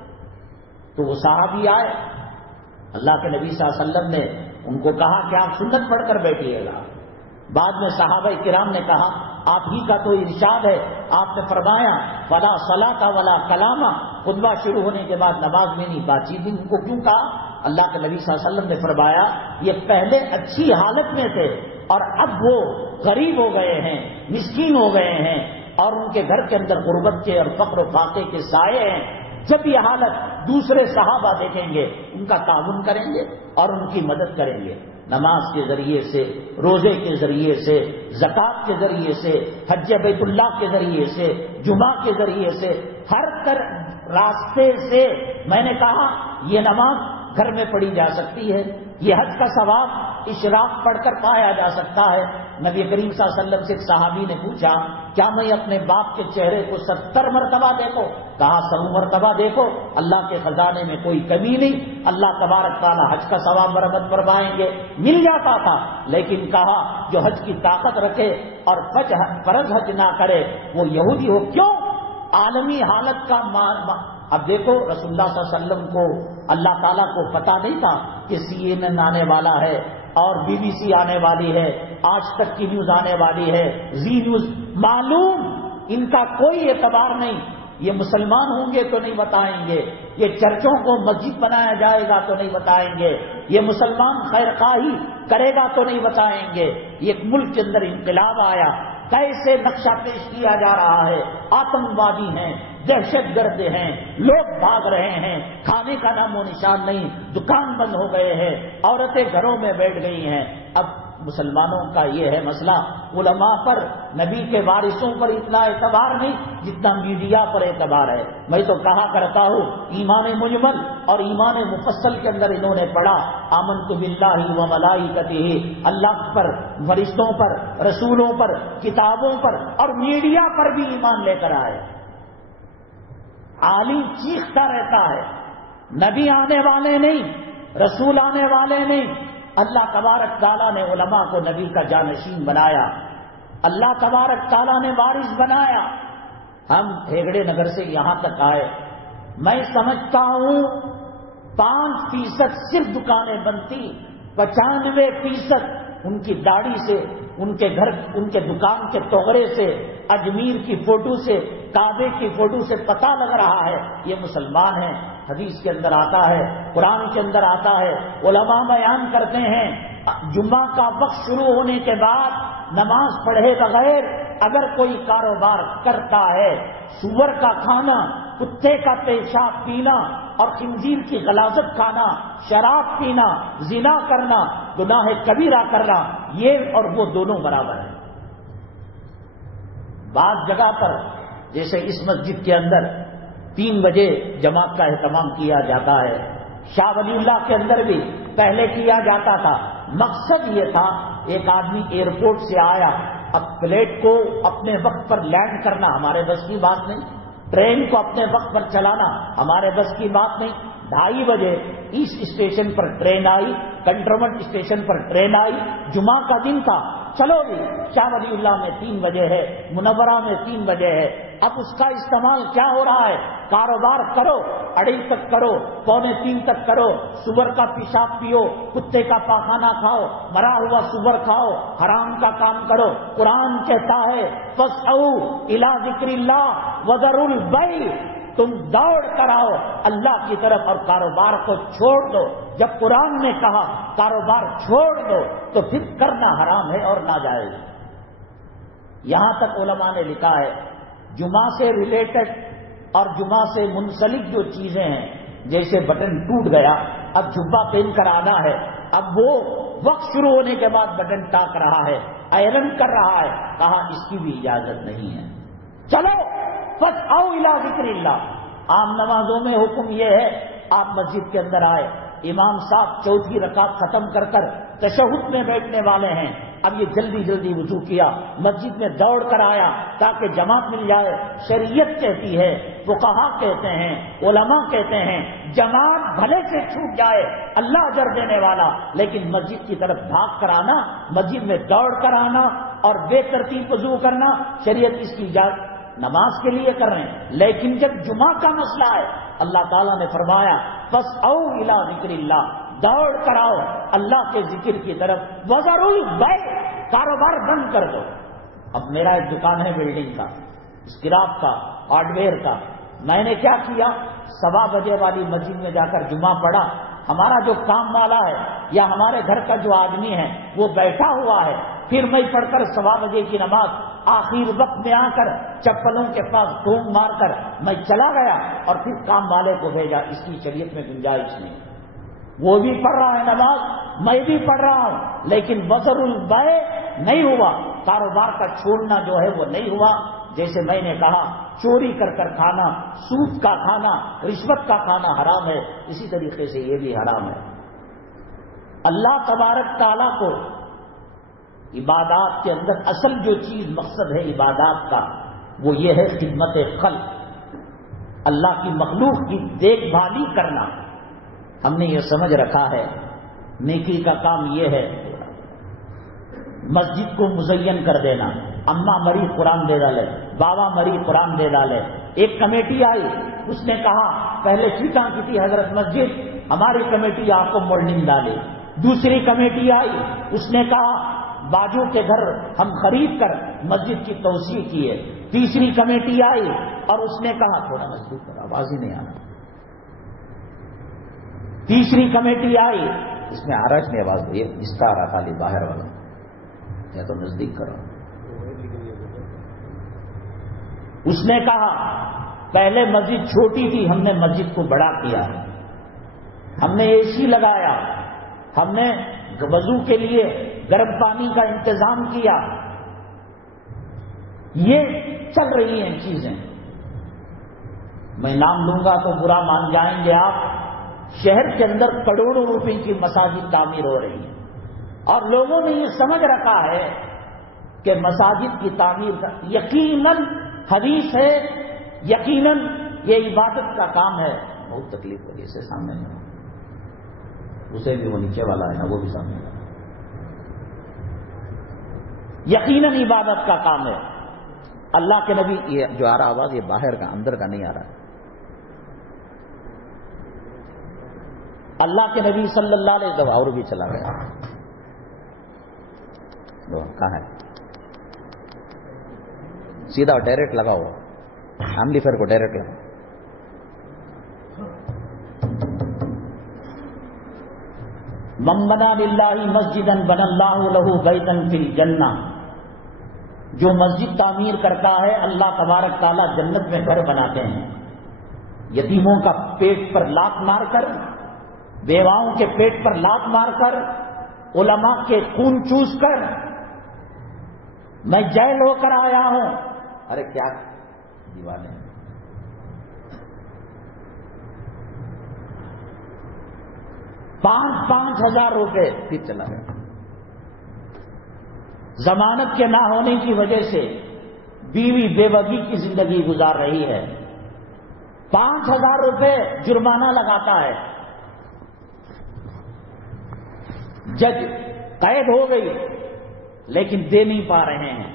تو وہ صحابی آئے، اللہ کے نبی صلی اللہ علیہ وسلم نے ان کو کہا کہ آپ سنت پڑھ کر بیٹھیے گا. بعد میں صحابہ کرام نے کہا آپ ہی کا تو ارشاد ہے، آپ نے فرمایا ولا صلاۃ ولا کلام. خطبہ شروع ہونے کے بعد نماز میں نہیں، بات چیت. ان کو کیوں کہا؟ اللہ کے نبی صلی اللہ علیہ وسلم نے فرمایا یہ پہلے اچھی حالت میں تھے اور اب وہ غریب ہو گئے ہیں، مسکین ہو گئے ہیں اور ان کے گھر کے اندر غربت کے اور فقر و فاقے کے سائے ہیں. جب یہ حالت دوسرے صحابہ دیکھیں گے ان کا تعاون کریں گے اور ان کی مدد کریں گے. نماز کے ذریعے سے، روزے کے ذریعے سے، زکات کے ذریعے سے، حج بیت اللہ کے ذریعے سے، جمعہ کے ذریعے سے، ہر راستے سے. میں نے کہا یہ نماز گھر میں پڑھی جا سکتی ہے، یہ حج کا ثواب اشراق پڑھ کر پایا جا سکتا ہے. نبی کریم صلی اللہ علیہ وسلم سے ایک صحابی نے پوچھا کیا میں اپنے باپ کے چہرے کو 70 مرتبہ دیکھو؟ کہا 100 مرتبہ دیکھو، اللہ کے خزانے میں کوئی کمی نہیں، اللہ تبارک تعالیٰ حج کا ثواب برآمد فرمائیں گے. مل جاتا تھا، لیکن کہا جو حج کی طاقت رکھے اور فرض حج نہ کرے وہ یہودی ہو. کیوں؟ عالمی حالت کا اب دیکھو رسول اللہ صلی اللہ علیہ وسلم کو اللہ تعالیٰ کو پتا نہیں تھا کہ CNN آنے والا ہے اور BBC آنے والی ہے، آج تک کی نیوز آنے والی ہے، زی نیوز؟ معلوم ان کا کوئی اعتبار نہیں. یہ مسلمان ہوں گے تو نہیں بتائیں گے، یہ چرچوں کو مسجد بنایا جائے گا تو نہیں بتائیں گے، یہ مسلمان خیر خواہی کرے گا تو نہیں بتائیں گے. یہ ملک کے اندر انقلاب آیا، کیسے نقشہ پیش کیا جا رہا ہے، آتنکوادی ہیں، دہشت گرد ہیں، لوگ بھاگ رہے ہیں، کھانے کا نام و نشان نہیں، دکان بند ہو گئے ہیں، عورتیں گھروں میں بیٹھ گئی ہیں. اب مسلمانوں کا یہ ہے مسئلہ، علماء پر، نبی کے وارثوں پر اتنا اعتبار نہیں جتنا میڈیا پر اعتبار ہے. میں تو کہا کرتا ہوں ایمان مجمل اور ایمان مفصل کے اندر انہوں نے پڑھا آمنت باللہ و ملائکتہ، اللہ پر، فرشتوں پر، رسولوں پر، کتابوں پر اور میڈیا پر بھی ایمان لے کر آئے. عالم چیختا رہتا ہے نبی آنے والے نہیں، رسول آنے والے نہیں. اللہ تبارک تعالیٰ نے علماء کو نبی کا جانشین بنایا، اللہ تبارک تعالیٰ نے وارث بنایا. ہم ہیگڑے نگر سے یہاں تک آئے، میں سمجھتا ہوں 5% صرف دکانیں بنتی، 95% ان کی داڑھی سے، ان کے گھر، ان کے دکان کے توغرے سے، اجمیر کی فوٹو سے، کعبے کی فوٹو سے پتہ لگ رہا ہے یہ مسلمان ہیں. حدیث کے اندر آتا ہے، قرآن کے اندر آتا ہے، علماء بیان کرتے ہیں جمعہ کا وقت شروع ہونے کے بعد نماز پڑھے بغیر اگر کوئی کاروبار کرتا ہے، سور کا کھانا، کتے کا پیشاب پینا اور خنزیر کی غلاظت کھانا، شراب پینا، زنا کرنا، گناہ کبیرہ کرنا، یہ اور وہ دونوں برابر ہیں. بعض جگہ پر جیسے اس مسجد کے اندر 3 بجے جماعت کا اہتمام کیا جاتا ہے، شاہ ولی اللہ کے اندر بھی پہلے کیا جاتا تھا. مقصد یہ تھا ایک آدمی ایئرپورٹ سے آیا، اب فلائٹ کو اپنے وقت پر لینڈ کرنا ہمارے بس کی بات نہیں، ٹرین کو اپنے وقت پر چلانا ہمارے بس کی بات نہیں. 2:30 بجے ایسٹ اسٹیشن پر ٹرین آئی، کنٹونمنٹ اسٹیشن پر ٹرین آئی، جمعہ کا دن تھا، چلو جی شاہ ولی اللہ میں 3 بجے ہے، منورہ میں 3 بجے ہے. اب اس کا استعمال کیا ہو رہا ہے؟ کاروبار کرو، 2:30 تک کرو، 2:45 تک کرو، سور کا پیشاب پیو، کتے کا پاخانہ کھاؤ، مرا ہوا سور کھاؤ، حرام کا کام کرو. قرآن کہتا ہے فَاسْعَوْا إِلَىٰ ذِكْرِ اللَّهِ وَذَرُوا الْبَيْعَ، تم دوڑ کر آؤ اللہ کی طرف اور کاروبار کو چھوڑ دو. جب قرآن نے کہا کاروبار چھوڑ دو تو پھر کرنا حرام ہے اور ناجائز. یہاں تک علماء نے لکھا ہے جمعہ سے ریلیٹڈ اور جمعہ سے منسلک جو چیزیں ہیں، جیسے بٹن ٹوٹ گیا، اب جبہ پہن کر آنا ہے، اب وہ وقت شروع ہونے کے بعد بٹن ٹاک رہا ہے، آئرن کر رہا ہے، کہا اس کی بھی اجازت نہیں ہے. چلو فَاسْعَوْا إِلَىٰ ذِكْرِ اللَّهِ. عام نمازوں میں حکم یہ ہے آپ مسجد کے اندر آئے، امام صاحب 4تھی رکعت ختم کر کر تشہد میں بیٹھنے والے ہیں، اب یہ جلدی جلدی وضو کیا، مسجد میں دوڑ کر آیا تاکہ جماعت مل جائے. شریعت کہتی ہے، فقہا کہتے ہیں، علماء کہتے ہیں جماعت بھلے سے چھوٹ جائے اللہ اجر دینے والا، لیکن مسجد کی طرف بھاگ کر آنا، مسجد میں دوڑ کر آنا اور بے ترتیب وضو کرنا، شریعت اس کی اجازت نماز کے لیے کر رہے ہیں. لیکن جب جمعہ کا مسئلہ ہے اللہ تعالیٰ نے فرمایا فَاسْعَوْا إِلَىٰ ذِكْرِ اللَّهِ، دوڑ کر آؤ اللہ کے ذکر کی طرف. وَذَرُوا الْبَيْعَ، کاروبار بند کر دو. اب میرا ایک دکان ہے بلڈنگ کا، اسکراپ کا، ہارڈ ویئر کا. میں نے کیا کیا، 1:15 بجے والی مسجد میں جا کر جمعہ پڑھا. ہمارا جو کام والا ہے یا ہمارے گھر کا جو آدمی ہے وہ بیٹھا ہوا ہے، پھر میں پڑھ کر 1:15 بجے کی نماز آخر وقت میں آ کر چپلوں کے پاس ٹونگ مار کر میں چلا گیا اور پھر کام والے کو بھیجا. اس کی شریعت میں گنجائش نہیں. وہ بھی پڑھ رہا ہے نماز، میں بھی پڑھ رہا ہوں، لیکن وزر البیع نہیں ہوا. کاروبار کا چھوڑنا جو ہے وہ نہیں ہوا. جیسے میں نے کہا چوری کر کر کھانا، سود کا کھانا، رشوت کا کھانا حرام ہے، اسی طریقے سے یہ بھی حرام ہے. اللہ تبارک تعالیٰ کو عبادات کے اندر اصل جو چیز مقصد ہے عبادات کا وہ یہ ہے خدمت خلق، اللہ کی مخلوق کی دیکھ بھالی کرنا. ہم نے یہ سمجھ رکھا ہے نیکی کا کام یہ ہے مسجد کو مزین کر دینا. اماں مری قرآن دے ڈالے، بابا مری قرآن دے ڈالے، ایک کمیٹی آئی، اس نے کہا پہلے چیٹاں کی تھی حضرت مسجد، ہماری کمیٹی آپ کو مولڈنگ ڈالے۔ دوسری کمیٹی آئی، اس نے کہا باجو کے گھر ہم خرید کر مسجد کی توسیع کی ہے۔ تیسری کمیٹی آئی اور اس نے کہا تھوڑا نزدیک کرو، آواز ہی نہیں آ رہا۔ تیسری کمیٹی آئی، اس میں آرج نے آواز دی، اس کا آ رہا خالی باہر والا، یا تو نزدیک کرو۔ اس نے کہا پہلے مسجد چھوٹی تھی، ہم نے مسجد کو بڑا کیا، ہم نے اے سی لگایا، ہم نے وضو کے لیے گرم پانی کا انتظام کیا، یہ چل رہی ہیں چیزیں۔ میں نام لوں گا تو برا مان جائیں گے آپ، شہر کے اندر کروڑوں روپے کی مساجد تعمیر ہو رہی ہیں، اور لوگوں نے یہ سمجھ رکھا ہے کہ مساجد کی تعمیر یقیناً حدیث ہے، یقیناً یہ عبادت کا کام ہے۔ بہت تکلیف ہوگی اسے سامنے میں، اسے بھی وہ نیچے والا ہے نا، وہ بھی سامنے والا، یقیناً عبادت کا کام ہے۔ اللہ کے نبی، یہ جو آ رہا آواز یہ باہر کا، اندر کا نہیں آ رہا۔ اللہ کے نبی صلی اللہ علیہ وسلم، اور بھی چلا گیا، کہاں ہے؟ سیدھا ڈائریکٹ لگاؤ، فیملی فیئر کو ڈائریکٹ لگاؤ۔ من بنا للہ مسجدا بنى اللہ لہ بیتا فی الجنہ، جو مسجد تعمیر کرتا ہے اللہ تبارک تعالیٰ جنت میں گھر بناتے ہیں۔ یتیموں کا پیٹ پر لات مار کر، بیواؤں کے پیٹ پر لات مار کر، علماء کے خون چوس کر، میں جیل ہو کر آیا ہوں۔ ارے کیا دیوانے، 5,000 روپے پھر چلا گیا۔ ضمانت کے نہ ہونے کی وجہ سے بیوی بے وگی کی زندگی گزار رہی ہے، 5,000 روپے جرمانہ لگاتا ہے، جج قید ہو گئی لیکن دے نہیں پا رہے ہیں۔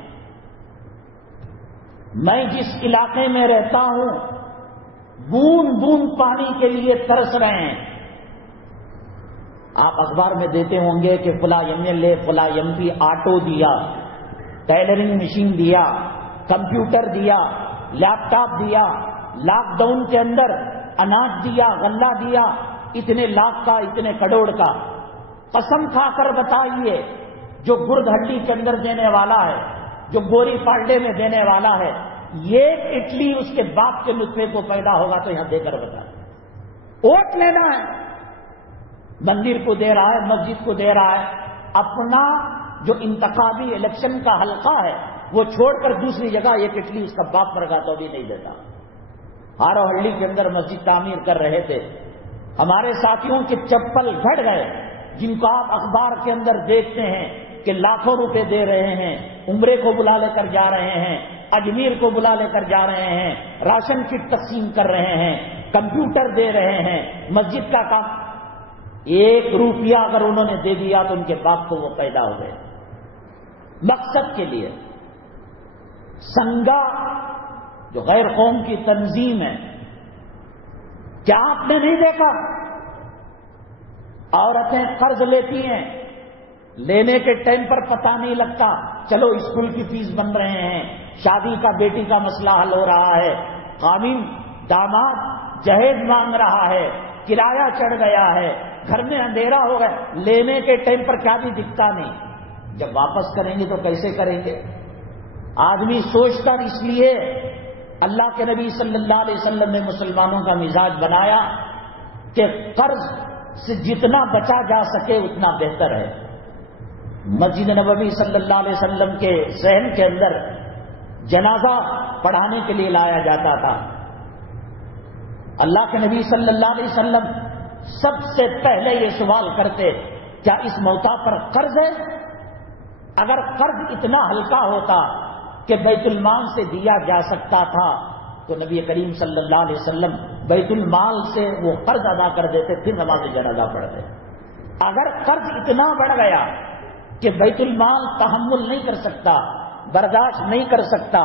میں جس علاقے میں رہتا ہوں بوند بوند پانی کے لیے ترس رہے ہیں۔ آپ اخبار میں دیتے ہوں گے کہ فلاں MLA فلاں MP آٹو دیا، ٹیلرنگ مشین دیا، کمپیوٹر دیا، لیپ ٹاپ دیا، لاک ڈاؤن کے اندر اناج دیا، غلہ دیا، اتنے لاکھ کا، اتنے کروڑ کا۔ قسم کھا کر بتائیے، جو گرد ہڈی کے اندر دینے والا ہے، جو گوری پالڈے میں دینے والا ہے، یہ اٹلی اس کے باپ کے نطفے کو پیدا ہوگا تو یہاں دے کر بتا، ووٹ لینا ہے، مندر کو دے رہا ہے، مسجد کو دے رہا ہے، اپنا جو انتخابی الیکشن کا حلقہ ہے وہ چھوڑ کر دوسری جگہ ایک اٹلی اس کا باپ مرگا تو بھی نہیں دیتا۔ ہارو ہلڈی کے اندر مسجد تعمیر کر رہے تھے، ہمارے ساتھیوں کے چپل گھٹ گئے، جن کو آپ اخبار کے اندر دیکھتے ہیں کہ لاکھوں روپے دے رہے ہیں، عمرے کو بلا لے کر جا رہے ہیں، اجمیر کو بلا لے کر جا رہے ہیں، راشن کٹ تقسیم کر رہے ہیں، کمپیوٹر دے رہے ہیں، مسجد کا کام۔ 1 روپیہ اگر انہوں نے دے دیا تو ان کے باپ کو وہ پیدا ہو گئے۔ مقصد کے لیے سنگا جو غیر قوم کی تنظیم ہے، کیا آپ نے نہیں دیکھا؟ عورتیں قرض لیتی ہیں، لینے کے ٹائم پر پتہ نہیں لگتا، چلو اسکول کی فیس بن رہے ہیں، شادی کا بیٹی کا مسئلہ حل ہو رہا ہے، قامین داماد جہیز مانگ رہا ہے، کرایہ چڑھ گیا ہے، گھر میں اندھیرا ہو گیا، لینے کے ٹائم پر کیا بھی دکھتا نہیں، جب واپس کریں گے تو کیسے کریں گے؟ آدمی سوچتا، اس لیے اللہ کے نبی صلی اللہ علیہ وسلم نے مسلمانوں کا مزاج بنایا کہ قرض سے جتنا بچا جا سکے اتنا بہتر ہے۔ مسجد نبوی صلی اللہ علیہ وسلم کے صحن کے اندر جنازہ پڑھانے کے لیے لایا جاتا تھا۔ اللہ کے نبی صلی اللہ علیہ وسلم سب سے پہلے یہ سوال کرتے، کیا اس موتا پر قرض ہے؟ اگر قرض اتنا ہلکا ہوتا کہ بیت المال سے دیا جا سکتا تھا تو نبی کریم صلی اللہ علیہ وسلم بیت المال سے وہ قرض ادا کر دیتے، پھر نماز جنازہ پڑھتے۔ اگر قرض اتنا بڑھ گیا کہ بیت المال تحمل نہیں کر سکتا، برداشت نہیں کر سکتا،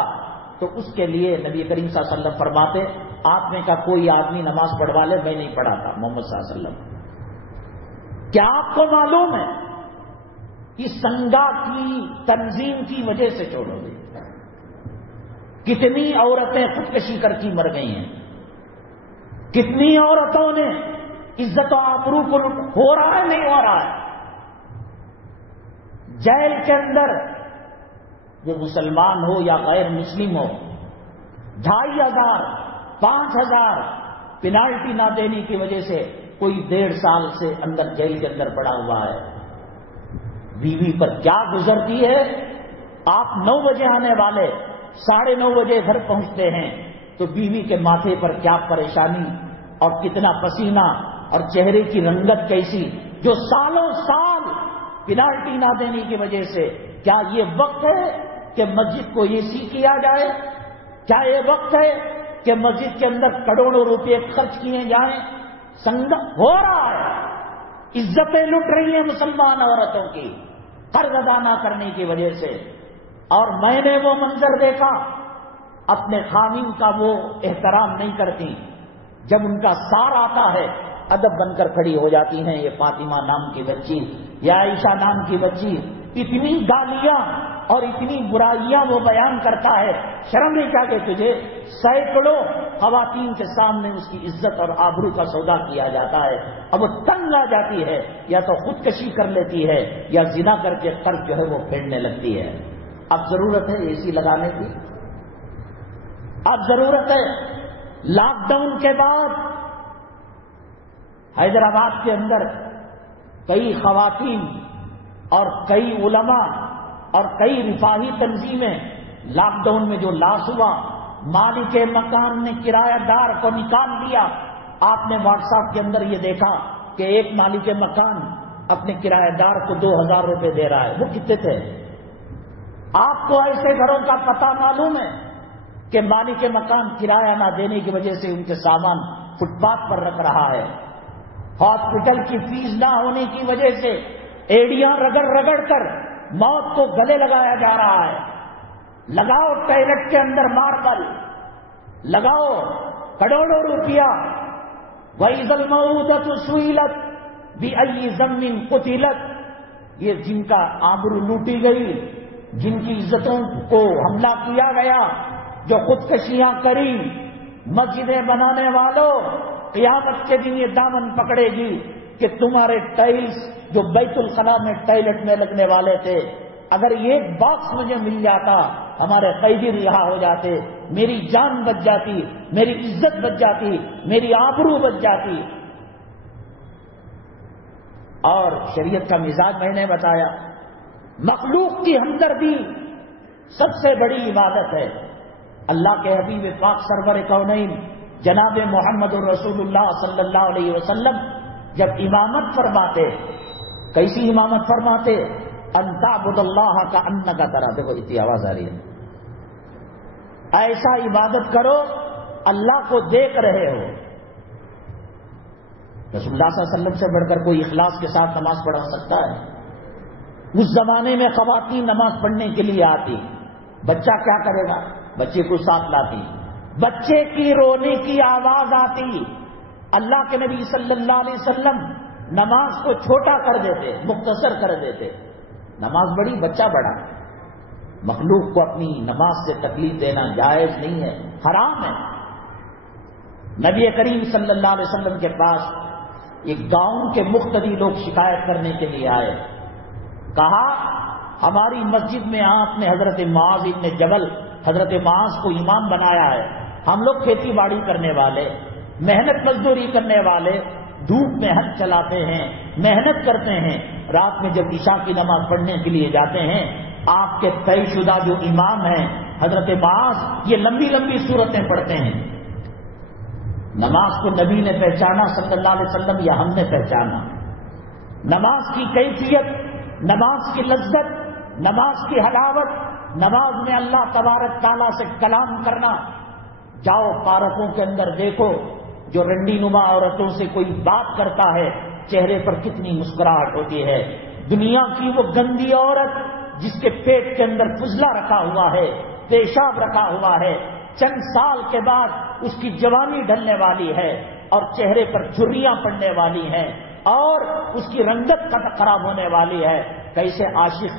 تو اس کے لیے نبی کریم صلی اللہ علیہ وسلم فرماتے آپ میں کا کوئی آدمی نماز پڑھوا لے، میں نہیں پڑھاتا محمد صلی اللہ علیہ وسلم۔ کیا آپ کو معلوم ہے اس سنگا کی تنظیم کی وجہ سے چھوڑو گے کتنی عورتیں خودکشی کر کے مر گئی ہیں، کتنی عورتوں نے عزت و آبرو کو ہو رہا ہے نہیں ہو رہا ہے۔ جیل کے اندر وہ مسلمان ہو یا غیر مسلم ہو 2500 5000 پینالٹی نہ دینے کی وجہ سے کوئی 1.5 سال سے اندر جیل کے اندر پڑا ہوا ہے۔ بیوی پر کیا گزرتی ہے؟ آپ 9 بجے آنے والے 9:30 بجے گھر پہنچتے ہیں تو بیوی کے ماتھے پر کیا پریشانی اور کتنا پسینہ اور چہرے کی رنگت کیسی، جو سالوں سال پینالٹی نہ دینے کی وجہ سے۔ کیا یہ وقت ہے کہ مسجد کو اے سی کیا جائے؟ کیا یہ وقت ہے کہ مسجد کے اندر کروڑوں روپے خرچ کیے جائیں؟ سنگت ہو رہا ہے، عزتیں لٹ رہی ہیں مسلمان عورتوں کی قرض ادا نہ کرنے کی وجہ سے۔ اور میں نے وہ منظر دیکھا، اپنے خامن کا وہ احترام نہیں کرتی، جب ان کا سار آتا ہے ادب بن کر کھڑی ہو جاتی ہیں۔ یہ فاطمہ نام کی بچی یا عائشہ نام کی بچی، اتنی گالیاں اور اتنی برائیاں وہ بیان کرتا ہے، شرم نہیں کیا کہ تجھے؟ سینکڑوں خواتین کے سامنے اس کی عزت اور آبرو کا سودا کیا جاتا ہے۔ اب وہ تنگ آ جاتی ہے، یا تو خودکشی کر لیتی ہے یا زنا کر کے قرض جو ہے وہ پھیرنے لگتی ہے۔ اب ضرورت ہے اے سی لگانے کی، اب ضرورت ہے۔ لاک ڈاؤن کے بعد حیدرآباد کے اندر کئی خواتین اور کئی علماء اور کئی رفاہی تنظیمیں، لاک ڈاؤن میں جو لاس ہوا، مالک مکان نے کرایہ دار کو نکال لیا۔ آپ نے واٹس ایپ کے اندر یہ دیکھا کہ ایک مالک مکان اپنے کرایہ دار کو 2000 روپے دے رہا ہے۔ وہ کتنے تھے؟ آپ کو ایسے گھروں کا پتہ معلوم ہے کہ مالک مکان کرایہ نہ دینے کی وجہ سے ان کے سامان فٹ پاتھ پر رکھ رہا ہے، ہاسپٹل کی فیس نہ ہونے کی وجہ سے ایڑیاں رگڑ رگڑ کر موت کو گلے لگایا جا رہا ہے۔ لگاؤ ٹوائلٹ کے اندر ماربل، لگاؤ کروڑوں روپیہ۔ وَإِذَا الْمَوْءُودَةُ سُئِلَتْ بِأَيِّ ذَنبٍ قُتِلَتْ، یہ جن کا آبرو لوٹی گئی، جن کی عزتوں کو حملہ کیا گیا، جو خودکشیاں کری، مسجدیں بنانے والوں، قیامت کے دن یہ دامن پکڑے گی کہ تمہارے ٹائلز جو بیت الخلاء میں ٹائلٹ میں لگنے والے تھے، اگر ایک باکس مجھے مل جاتا ہمارے قیدی رہا ہو جاتے، میری جان بچ جاتی، میری عزت بچ جاتی، میری آبرو بچ جاتی۔ اور شریعت کا مزاج میں نے بتایا، مخلوق کی ہمدردی سب سے بڑی عبادت ہے۔ اللہ کے حبیب پاک سرور کونین جناب محمد الرسول اللہ صلی اللہ علیہ وسلم جب امامت فرماتے، کیسی امامت فرماتے؟ ان تعبد اللہ کا انک ترا، دیکھو اتنی آواز آ رہی ہے، ایسا عبادت کرو اللہ کو دیکھ رہے ہو۔ رسول اللہ صلی اللہ علیہ وسلم سے بڑھ کر کوئی اخلاص کے ساتھ نماز پڑھا سکتا ہے؟ اس زمانے میں خواتین نماز پڑھنے کے لیے آتی، بچہ کیا کرے گا؟ بچے کو ساتھ لاتی، بچے کی رونے کی آواز آتی، اللہ کے نبی صلی اللہ علیہ وسلم نماز کو چھوٹا کر دیتے، مختصر کر دیتے۔ نماز بڑی، بچہ بڑا۔ مخلوق کو اپنی نماز سے تکلیف دینا جائز نہیں ہے، حرام ہے۔ نبی کریم صلی اللہ علیہ وسلم کے پاس ایک گاؤں کے مقتدی لوگ شکایت کرنے کے لیے آئے، کہا ہماری مسجد میں آپ نے حضرت معاذ ابن جبل، حضرت معاذ کو امام بنایا ہے، ہم لوگ کھیتی باڑی کرنے والے، محنت مزدوری کرنے والے، دھوپ میں ہل چلاتے ہیں، محنت کرتے ہیں، رات میں جب عشاء کی نماز پڑھنے کے لیے جاتے ہیں، آپ کے طے شدہ جو امام ہیں حضرت معاذ، یہ لمبی لمبی صورتیں پڑھتے ہیں۔ نماز کو نبی نے پہچانا صلی اللہ علیہ وسلم یا ہم نے پہچانا؟ نماز کی کیفیت، نماز کی لذت، نماز کی حلاوت، نماز میں اللہ تبارک تعالیٰ سے کلام کرنا۔ جاؤ پارکوں کے اندر دیکھو، جو رنڈی نما عورتوں سے کوئی بات کرتا ہے چہرے پر کتنی مسکراہٹ ہوتی ہے۔ دنیا کی وہ گندی عورت جس کے پیٹ کے اندر فضلہ رکھا ہوا ہے، پیشاب رکھا ہوا ہے، چند سال کے بعد اس کی جوانی ڈھلنے والی ہے اور چہرے پر جھریاں پڑنے والی ہیں اور اس کی رنگت خراب ہونے والی ہے، کیسے عاشق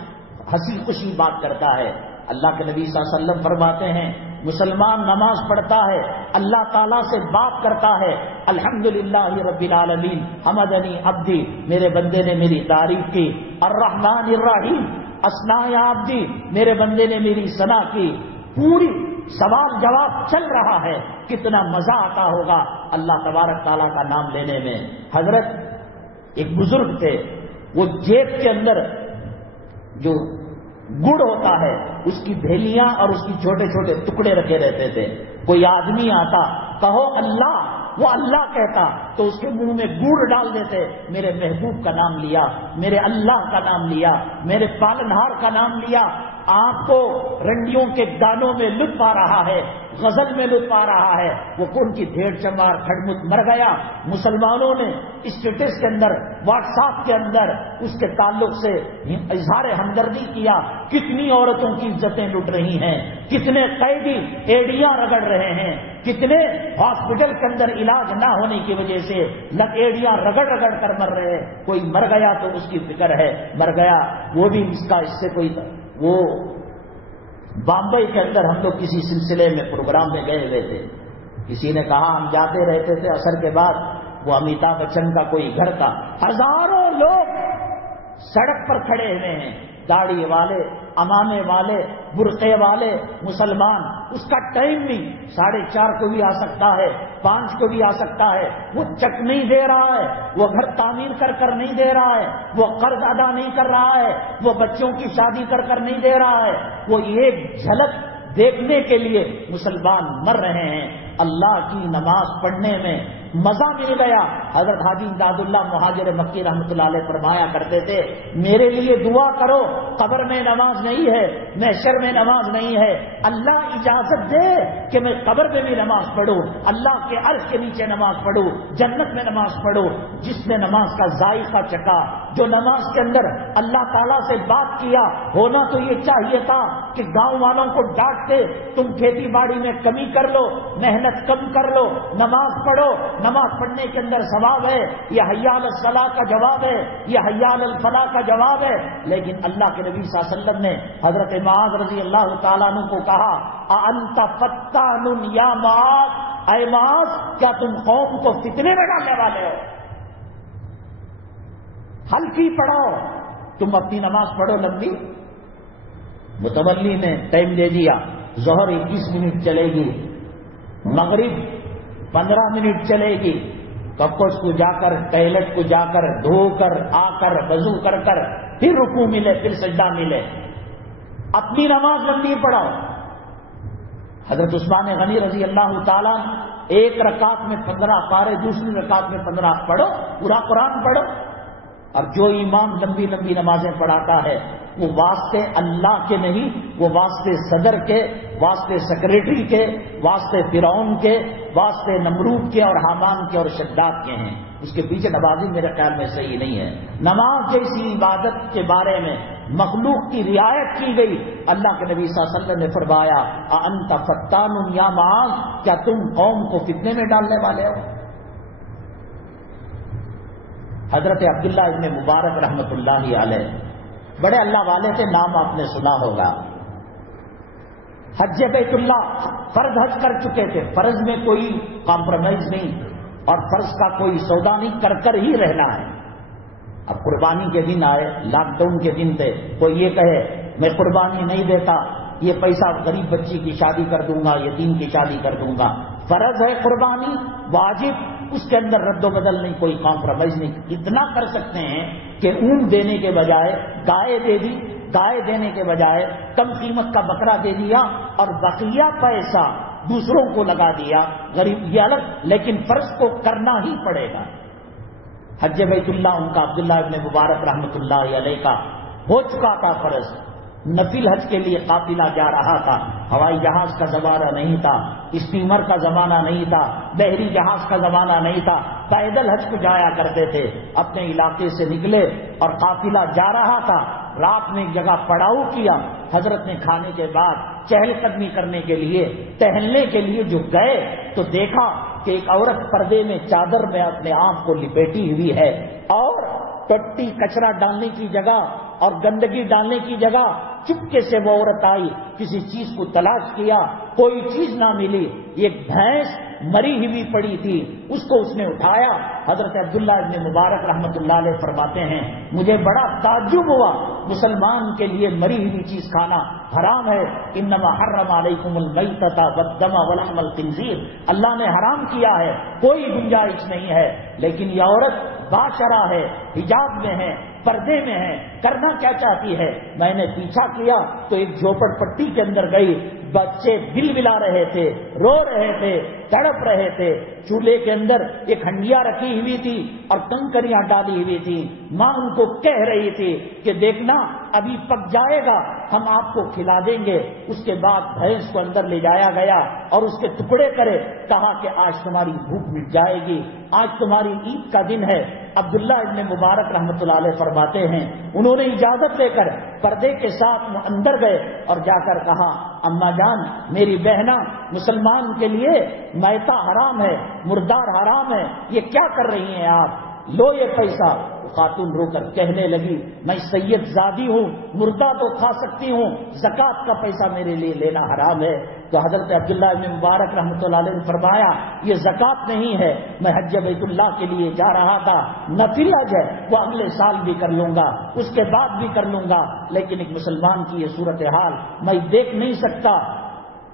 ہنسی خوشی بات کرتا ہے؟ اللہ کے نبی صلی اللہ علیہ وسلم فرماتے ہیں مسلمان نماز پڑھتا ہے، اللہ تعالیٰ سے بات کرتا ہے، الحمدللہ رب العالمین حمدنی عبدی، میرے بندے نے میری تعریف کی، الرحمن الرحیم اثنا یا عبدی، میرے بندے نے میری ثنا کی، پوری سوال جواب چل رہا ہے، کتنا مزہ آتا ہوگا اللہ تبارک تعالیٰ کا نام لینے میں۔ حضرت ایک بزرگ تھے، وہ جیب کے اندر جو گڑ ہوتا ہے اس کی بھیلیاں اور اس کی چھوٹے چھوٹے ٹکڑے رکھے رہتے تھے، کوئی آدمی آتا کہو اللہ، وہ اللہ کہتا تو اس کے منہ میں گڑ ڈال دیتے، میرے محبوب کا نام لیا، میرے اللہ کا نام لیا، میرے پالنہار کا نام لیا۔ آپ کو رنڈیوں کے گانوں میں لطف آ رہا ہے، غزل میں لطف آ رہا ہے، وہ کون کی بھیڑ چمار کھڑمت مر گیا۔ مسلمانوں نے اسٹیٹس کے اندر، واٹس ایپ کے اندر اس کے تعلق سے اظہار ہمدردی کیا، کتنی عورتوں کی عزتیں لٹ رہی ہیں، کتنے قیدی ایڑیاں رگڑ رہے ہیں، کتنے ہاسپٹل کے اندر علاج نہ ہونے کی وجہ سے ایڑیاں رگڑ رگڑ کر مر رہے ہیں۔ کوئی مر گیا تو اس کی فکر ہے، مر گیا وہ بھی اس سے کوئی۔ وہ بامبئی کے اندر ہم لوگ کسی سلسلے میں پروگرام میں گئے ہوئے تھے، کسی نے کہا ہم جاتے رہتے تھے عصر کے بعد، وہ امیتابھ بچن کا کوئی گھر تھا، ہزاروں لوگ سڑک پر کھڑے ہوئے ہیں، داڑھی والے، امامے والے، برقعے والے مسلمان۔ اس کا ٹائم بھی 4:30 کو بھی آ سکتا ہے، 5 کو بھی آ سکتا ہے، وہ چک نہیں دے رہا ہے، وہ گھر تعمیر کر نہیں دے رہا ہے، وہ قرض ادا نہیں کر رہا ہے، وہ بچوں کی شادی کر نہیں دے رہا ہے، وہ ایک جھلک دیکھنے کے لیے مسلمان مر رہے ہیں۔ اللہ کی نماز پڑھنے میں مزہ مل گیا۔ حضرت حاجی امداد اللہ مہاجر مکی رحمۃ اللہ علیہ فرمایا کرتے تھے میرے لیے دعا کرو، قبر میں نماز نہیں ہے، محشر میں نماز نہیں ہے، اللہ اجازت دے کہ میں قبر میں بھی نماز پڑھوں، اللہ کے عرش کے نیچے نماز پڑھوں، جنت میں نماز پڑھوں۔ جس نے نماز کا ذائقہ چکھا، جو نماز کے اندر اللہ تعالیٰ سے بات کیا، ہونا تو یہ چاہیے تھا کہ گاؤں والوں کو ڈانٹتے تم کھیتی باڑی میں کمی کر لو، محنت کم کر لو، نماز پڑھو، نماز پڑھنے کے اندر ثواب ہے، یہ حی علی الصلاۃ کا جواب ہے، یہ حی علی الفلاح کا جواب ہے۔ لیکن اللہ کے نبی صلی اللہ علیہ وسلم نے حضرت معاذ رضی اللہ تعالیٰ عنہ کو کہا اَأَنْتَ فَتَّانٌ یا معاذ، اے معاذ کیا تم قوم کو فتنے میں ڈالنے والے ہو؟ ہلکی پڑھو، تم اپنی نماز پڑھو لمبی۔ متولی نے ٹائم دے دیا، ظہر 21 منٹ چلے گی، مغرب 15 منٹ چلے گی، کپڑ کو جا کر، ٹوائلٹ کو جا کر، دھو کر آ کر، وضو کر کر پھر رکوع ملے، پھر سجدہ ملے، اپنی نماز لمبی پڑھو۔ حضرت عثمان غنی رضی اللہ تعالیٰ ایک رکعت میں 15 پارے، دوسری رکعت میں 15 پڑھو، پورا قرآن پڑھو۔ اور جو امام لمبی لمبی نمازیں پڑھاتا ہے وہ واسطے اللہ کے نہیں، وہ واسطے صدر کے، واسطے سیکریٹری کے، واسطے فرعون کے، واسطے نمرود کے اور حامان کے اور شداد کے ہیں۔ اس کے پیچھے نمازی میرے خیال میں صحیح نہیں ہے۔ نماز جیسی عبادت کے بارے میں مخلوق کی رعایت کی گئی۔ اللہ کے نبی صلی اللہ علیہ وسلم نے فرمایا اَأَنْتَ فَتَّانٌ یا معاذ، کیا تم قوم کو فتنے میں ڈالنے والے ہو؟ حضرت عبداللہ ابن مبارک رحمۃ اللہ علیہ بڑے اللہ والے تھے، نام آپ نے سنا ہوگا۔ حج بیت اللہ فرض حج کر چکے تھے، فرض میں کوئی کمپرومائز نہیں اور فرض کا کوئی سودا نہیں، کر ہی رہنا ہے۔ اب قربانی کے دن آئے، لاک ڈاؤن کے دن تھے، کوئی یہ کہے میں قربانی نہیں دیتا، یہ پیسہ غریب بچی کی شادی کر دوں گا، یتیم کی شادی کر دوں گا۔ فرض ہے قربانی، واجب، اس کے اندر رد و بدل نہیں، کوئی کمپرومائز نہیں۔ اتنا کر سکتے ہیں کہ اونٹ دینے کے بجائے گائے دے دی، گائے دینے کے بجائے کم قیمت کا بکرا دے دیا اور بقیہ پیسہ دوسروں کو لگا دیا، غریب یہ الگ، لیکن فرض کو کرنا ہی پڑے گا۔ حج بیت اللہ ان کا عبداللہ ابن مبارک رحمۃ اللہ علیہ کا ہو چکا تھا فرض، نفل حج کے لیے قافلہ جا رہا تھا، ہوائی جہاز کا زمانہ نہیں تھا، اسٹیمر کا زمانہ نہیں تھا، بحری جہاز کا زمانہ نہیں تھا، پیدل حج کو جایا کرتے تھے۔ اپنے علاقے سے نکلے اور قافلہ جا رہا تھا، رات میں ایک جگہ پڑاؤ کیا. حضرت نے کھانے کے بعد چہل قدمی کرنے کے لیے, ٹہلنے کے لیے جو گئے تو دیکھا کہ ایک عورت پردے میں چادر میں اپنے آپ کو لپیٹی ہوئی ہے, اور ٹٹی کچرا ڈالنے کی جگہ اور گندگی ڈالنے کی جگہ چپکے سے وہ عورت آئی, کسی چیز کو تلاش کیا, کوئی چیز نہ ملی. ایک بھینس مری ہوئی پڑی تھی, اس کو اس نے اٹھایا. حضرت عبداللہ ابن مبارک رحمۃ اللہ علیہ فرماتے ہیں مجھے بڑا تعجب ہوا, مسلمان کے لیے مری ہوئی چیز کھانا حرام ہے. انما حرم علیکم المیتۃ والدم ولحم الخنزیر, اللہ نے حرام کیا ہے, کوئی گنجائش نہیں ہے. لیکن یہ عورت باشرہ ہے, حجاب میں ہے, پردے میں ہے, کرنا کیا چاہتی ہے؟ میں نے پیچھا کیا تو ایک جھوپڑ پٹی کے اندر گئی. بچے بل بلا رہے تھے, رو رہے تھے, تڑپ رہے تھے. چولہے کے اندر ایک ہنڈیا رکھی ہوئی تھی اور کنکریاں ڈالی ہوئی تھی. ماں ان کو کہہ رہی تھی کہ دیکھنا ابھی پک جائے گا, ہم آپ کو کھلا دیں گے. اس کے بعد بھینس کو اندر لے جایا گیا اور اس کے ٹکڑے کرے, کہا کہ آج تمہاری بھوک مٹ جائے گی, آج تمہاری عید کا دن ہے. عبداللہ ابن مبارک رحمۃ اللہ علیہ فرماتے ہیں انہوں نے اجازت لے کر پردے کے ساتھ اندر گئے اور جا کر کہا اماں جان, میری بہنا, مسلمان کے لیے میتہ حرام ہے, مردار حرام ہے, یہ کیا کر رہی ہیں آپ, لو یہ پیسہ. خاتون رو کر کہنے لگی میں سید زادی ہوں, مردہ تو کھا سکتی ہوں, زکوٰۃ کا پیسہ میرے لیے لینا حرام ہے. تو حضرت عبداللہ ابن مبارک رحمۃ اللہ علیہ نے فرمایا یہ زکوٰۃ نہیں ہے, میں حج بیت اللہ کے لیے جا رہا تھا, نفل حج ہے, وہ اگلے سال بھی کر لوں گا, اس کے بعد بھی کر لوں گا, لیکن ایک مسلمان کی یہ صورتحال میں دیکھ نہیں سکتا.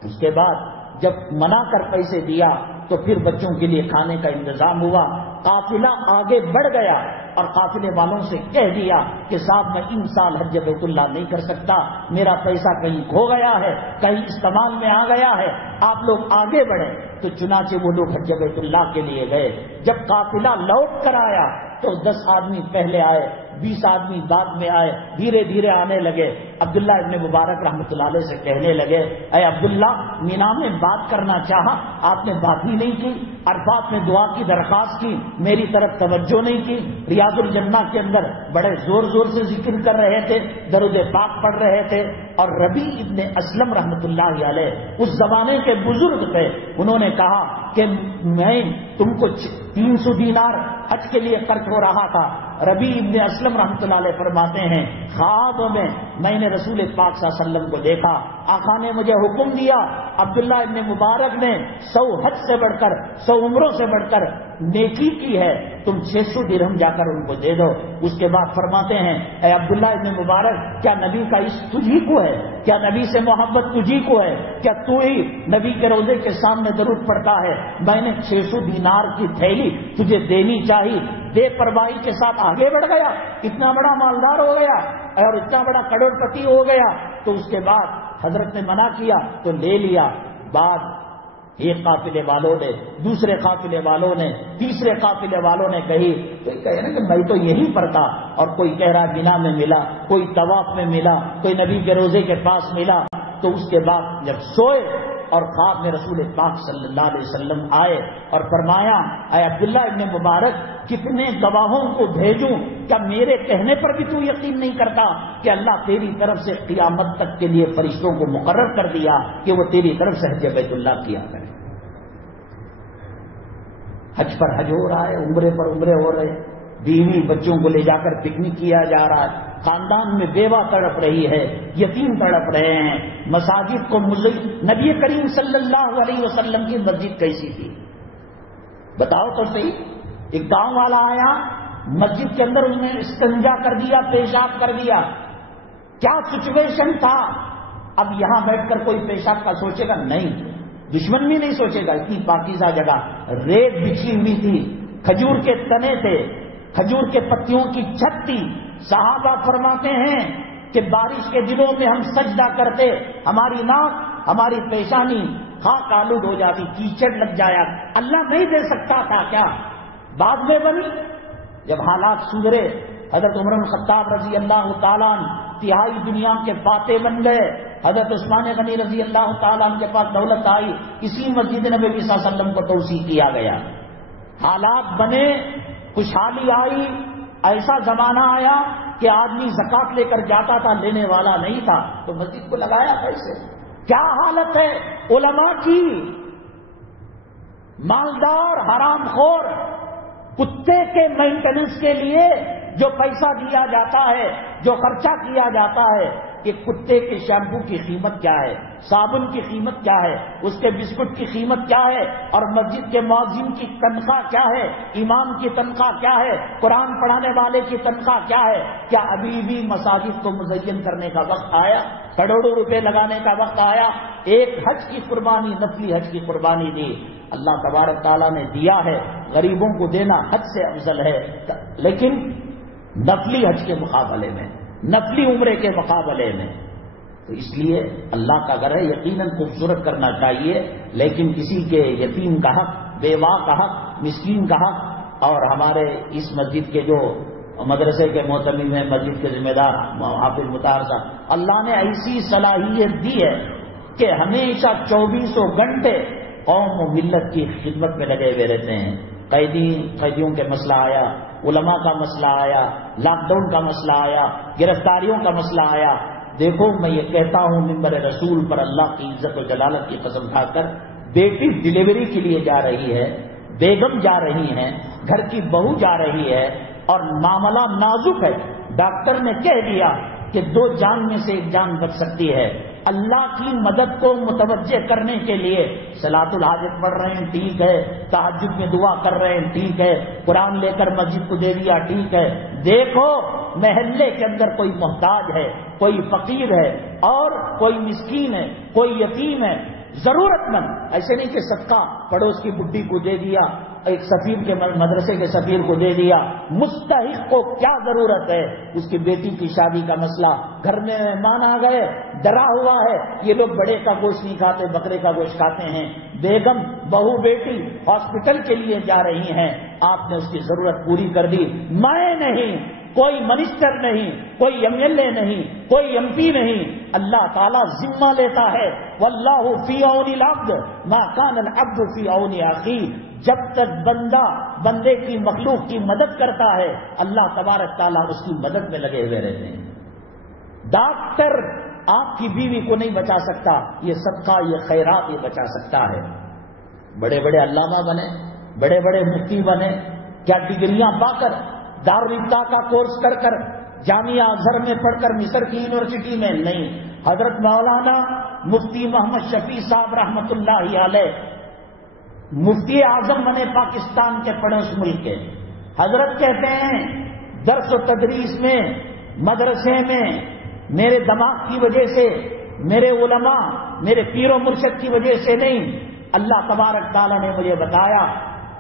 اس کے بعد جب منا کر پیسے دیا تو پھر بچوں کے لیے کھانے کا انتظام ہوا. قافلہ آگے بڑھ گیا اور قافلے والوں سے کہہ دیا کہ صاحب میں ان سال حج بیت اللہ نہیں کر سکتا, میرا پیسہ کہیں کھو گیا ہے, کہیں استعمال میں آ گیا ہے, آپ لوگ آگے بڑھیں. تو چنانچہ وہ لوگ حج بیت اللہ کے لیے گئے. جب قافلہ لوٹ کر آیا تو 10 آدمی پہلے آئے, 20 آدمی بعد میں آئے, دھیرے دھیرے آنے لگے. عبداللہ ابن مبارک رحمۃ اللہ علیہ سے کہنے لگے اے عبداللہ, مینا میں بات کرنا چاہا, آپ نے بات ہی نہیں کی, عرفات میں دعا کی درخواست کی, میری طرف توجہ نہیں کی. ریاض الجنہ کے اندر بڑے زور زور سے ذکر کر رہے تھے, درود پاک پڑھ رہے تھے. اور ربیع ابن اسلم رحمۃ اللہ علیہ اس زمانے کے بزرگ تھے, انہوں نے کہا کہ میں تم کو 300 دینار حج کے لیے خرچ ہو رہا تھا. ربیع ابن اسلم رحمۃ اللہ علیہ فرماتے ہیں خواب میں نے رسول پاک صلی اللہ علیہ وسلم کو دیکھا, آقا نے مجھے حکم دیا, عبداللہ ابن مبارک نے 100 حج سے بڑھ کر 100 عمروں سے بڑھ کر نیکی کی ہے, تم 600 درہم جا کر ان کو دے دو. اس کے بعد فرماتے ہیں اے عبداللہ ابن مبارک, کیا نبی کا عشق تجھی کو ہے, کیا نبی سے محبت تجھی کو ہے, کیا تو ہی نبی کے روضے کے سامنے درود پڑتا ہے؟ میں نے 600 دینار کی تھیلی تجھے دینی چاہیے. بے پرواہی کے ساتھ آگے بڑھ گیا, اتنا بڑا مالدار ہو گیا اور اتنا بڑا کروڑ پتی ہو گیا. تو اس کے بعد حضرت نے منع کیا تو لے لیا. بعد ایک قافلے والوں نے, دوسرے قافلے والوں نے, تیسرے قافلے والوں نے کہی, کوئی کہے نا کہ میں تو یہیں پر تھا, اور کوئی کہہ رہا مینا میں ملا, کوئی طواف میں ملا, کوئی نبی کے روزے کے پاس ملا. تو اس کے بعد جب سوئے اور خواب میں رسول پاک صلی اللہ علیہ وسلم آئے اور فرمایا اے عبداللہ ابن مبارک, کتنے گواہوں کو بھیجوں, کیا میرے کہنے پر بھی تو یقین نہیں کرتا کہ اللہ تیری طرف سے قیامت تک کے لیے فرشتوں کو مقرر کر دیا کہ وہ تیری طرف سے حج بیت اللہ کیا کرے. حج پر حج ہو رہا ہے, عمرے پر عمرے ہو رہے, بیوی بچوں کو لے جا کر پکنک کیا جا رہا ہے, خاندان میں بیوہ تڑپ رہی ہے, یتیم تڑپ رہے ہیں. مساجد کو نبی کریم صلی اللہ علیہ وسلم کی مسجد کیسی تھی بتاؤ تو صحیح. ایک گاؤں والا آیا, مسجد کے اندر اس نے استنجا کر دیا, پیشاب کر دیا. کیا سچویشن تھا؟ اب یہاں بیٹھ کر کوئی پیشاب کا سوچے گا نہیں, دشمن بھی نہیں سوچے گا. اتنی پاکیزہ جگہ, ریت بچھی ہوئی تھی, کھجور کے تنے تھے, کھجور کے پتیوں کی چھت تھی. صحابہ فرماتے ہیں کہ بارش کے دنوں میں ہم سجدہ کرتے, ہماری ناک, ہماری پیشانی خاک آلود ہو جاتی, کیچڑ لگ جایا. اللہ نہیں دے سکتا تھا کیا؟ بعد میں بنی. جب حالات سدھرے, حضرت عمر بن خطاب رضی اللہ تعالیٰ تہائی دنیا کے فاتح بن گئے. حضرت عثمان غنی رضی اللہ تعالیٰ کے پاس دولت آئی, اسی مسجد نبوی صلی اللہ علیہ وسلم کو توسیع کیا گیا. حالات بنے, خوشحالی آئی, ایسا زمانہ آیا کہ آدمی زکات لے کر جاتا تھا، لینے والا نہیں تھا، تو مسجد کو لگایا کیسے؟ کیا حالت ہے علماء کی؟ مالدار حرام خور کتے کے مینٹیننس کے لیے جو پیسہ دیا جاتا ہے، جو خرچہ کیا جاتا ہے، کہ کتے کے شیمپو کی قیمت کیا ہے، صابن کی قیمت کیا ہے، اس کے بسکٹ کی قیمت کیا ہے، اور مسجد کے مؤذن کی تنخواہ کیا ہے، امام کی تنخواہ کیا ہے، قرآن پڑھانے والے کی تنخواہ کیا ہے؟ کیا ابھی بھی مساجد کو مزین کرنے کا وقت آیا؟ کروڑوں روپے لگانے کا وقت آیا؟ ایک حج کی قربانی، نفلی حج کی قربانی دی، اللہ تبارک تعالیٰ نے دیا ہے، غریبوں کو دینا حج سے افضل ہے، لیکن نفلی حج کے مقابلے میں، نفلی عمرے کے مقابلے میں، تو اس لیے اللہ کا گھر ہے، یقیناً خوبصورت کرنا چاہیے، لیکن کسی کے یتیم کا حق، بیوہ کا حق، مسکین کا حق، اور ہمارے اس مسجد کے جو مدرسے کے محتمم ہیں، مسجد کے ذمہ دار حافظ مطہر صاحب، اللہ نے ایسی صلاحیت دی ہے کہ ہمیشہ 24 گھنٹے قوم و ملت کی خدمت میں لگے ہوئے رہتے ہیں۔ قیدیوں کے مسئلہ آیا، علماء کا مسئلہ آیا، لاک ڈاؤن کا مسئلہ آیا، گرفتاریوں کا مسئلہ آیا، دیکھو میں یہ کہتا ہوں منبر رسول پر اللہ کی عزت و جلالت کی قسم کھا کر، بیٹی ڈلیوری کے لیے جا رہی ہے، بیگم جا رہی ہیں، گھر کی بہو جا رہی ہے، اور معاملہ نازک ہے، ڈاکٹر نے کہہ دیا کہ 2 جان میں سے 1 جان بچ سکتی ہے، اللہ کی مدد کو متوجہ کرنے کے لیے صلاۃ الحاجت پڑھ رہے ہیں، ٹھیک ہے، تہجد میں دعا کر رہے ہیں، ٹھیک ہے، قرآن لے کر مسجد کو دے دیا، ٹھیک ہے، دیکھو محلے کے اندر کوئی محتاج ہے، کوئی فقیر ہے، اور کوئی مسکین ہے، کوئی یتیم ہے، ضرورت مند، ایسے نہیں کہ صدقہ پڑوس کی بڈھی کو دے دیا، ایک سفیر کے مدرسے کے سفیر کو دے دیا، مستحق کو کیا ضرورت ہے؟ اس کی بیٹی کی شادی کا مسئلہ، گھر میں مہمان آ گئے، ڈرا ہوا ہے، یہ لوگ بڑے کا گوشت نہیں کھاتے، بکرے کا گوشت کھاتے ہیں، بیگم بہو بیٹی ہاسپٹل کے لیے جا رہی ہیں، آپ نے اس کی ضرورت پوری کر دی، میں نہیں، کوئی منسٹر نہیں، کوئی ایم ایل اے نہیں، کوئی ایم پی نہیں، اللہ تعالیٰ ذمہ لیتا ہے، واللہ فی عون العبد ما کان العبد فی عون اخیہ، جب تک بندے کی مخلوق کی مدد کرتا ہے، اللہ تبارک تعالیٰ اس کی مدد میں لگے ہوئے رہتے ہیں۔ ڈاکٹر آپ کی بیوی کو نہیں بچا سکتا، یہ صدقہ، یہ خیرات یہ بچا سکتا ہے۔ بڑے بڑے علامہ بنے، بڑے بڑے مفتی بنے، کیا ڈگریاں پا کر، دارالفتہ کا کورس کر کر، جامعہ ازہر میں پڑھ کر، مصر کی یونیورسٹی میں نہیں، حضرت مولانا مفتی محمد شفیع صاحب رحمت اللہ علیہ مفتی اعظم بنے پاکستان کے پڑوس ملک کے، حضرت کہتے ہیں درس و تدریس میں، مدرسے میں میرے دماغ کی وجہ سے، میرے علماء، میرے پیر و مرشد کی وجہ سے نہیں، اللہ تبارک تعالیٰ نے مجھے بتایا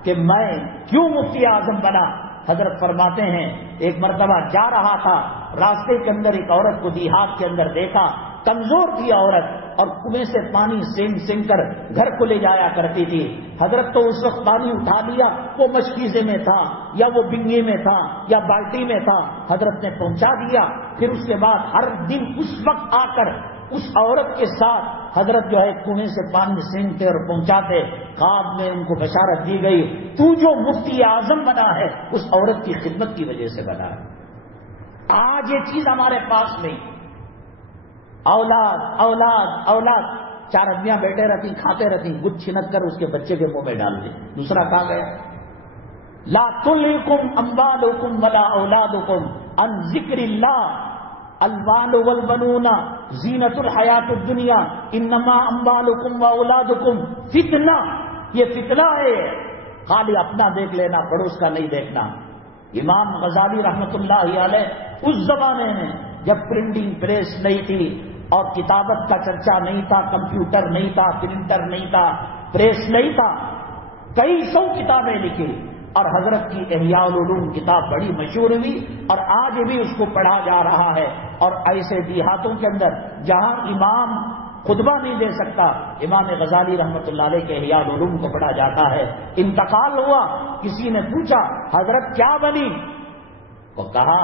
کہ میں کیوں مفتی اعظم بنا۔ حضرت فرماتے ہیں ایک مرتبہ جا رہا تھا، راستے کے اندر ایک عورت کو دیہات کے اندر دیکھا، کمزور تھی عورت، اور کنویں سے پانی سینگ کر گھر کو لے جایا کرتی تھی۔ حضرت تو اس وقت پانی اٹھا لیا، وہ مشکیزے میں تھا یا وہ بنگی میں تھا یا بالٹی میں تھا، حضرت نے پہنچا دیا۔ پھر اس کے بعد ہر دن اس وقت آ کر اس عورت کے ساتھ حضرت جو ہے کنویں سے پانی سینگتے اور پہنچاتے۔ خواب میں ان کو بشارت دی گئی، تو جو مفتی اعظم بنا ہے اس عورت کی خدمت کی وجہ سے بنا ہے۔ آج یہ چیز ہمارے پاس نہیں، اولاد اولاد اولاد، 4 آدمیاں بیٹھے رہتی، کھاتے رہتی، گچھ چھنک کر اس کے بچے کے منہ میں ڈال دی، دوسرا کہاں گیا؟ لا تلہکم اموالکم ولا اولادکم عن ذکر اللہ، المال والبنون زینت الحیات الدنیا انما اموالکم واولادکم فتنہ، یہ فتنہ ہے، خالی اپنا دیکھ لینا، پڑوس کا نہیں دیکھنا۔ امام غزالی رحمت اللہ علیہ اس زمانے میں جب پرنٹنگ پریس نہیں تھی اور کتابت کا چرچا نہیں تھا، کمپیوٹر نہیں تھا، پرنٹر نہیں تھا، پریس نہیں تھا، کئی 100 کتابیں لکھی، اور حضرت کی احیاء العلوم کتاب بڑی مشہور ہوئی، اور آج بھی اس کو پڑھا جا رہا ہے۔ اور ایسے دیہاتوں کے اندر جہاں امام خطبہ نہیں دے سکتا، امام غزالی رحمت اللہ علیہ کے احیاء العلوم کو پڑھا جاتا ہے۔ انتقال ہوا، کسی نے پوچھا حضرت کیا بنی؟ وہ کہا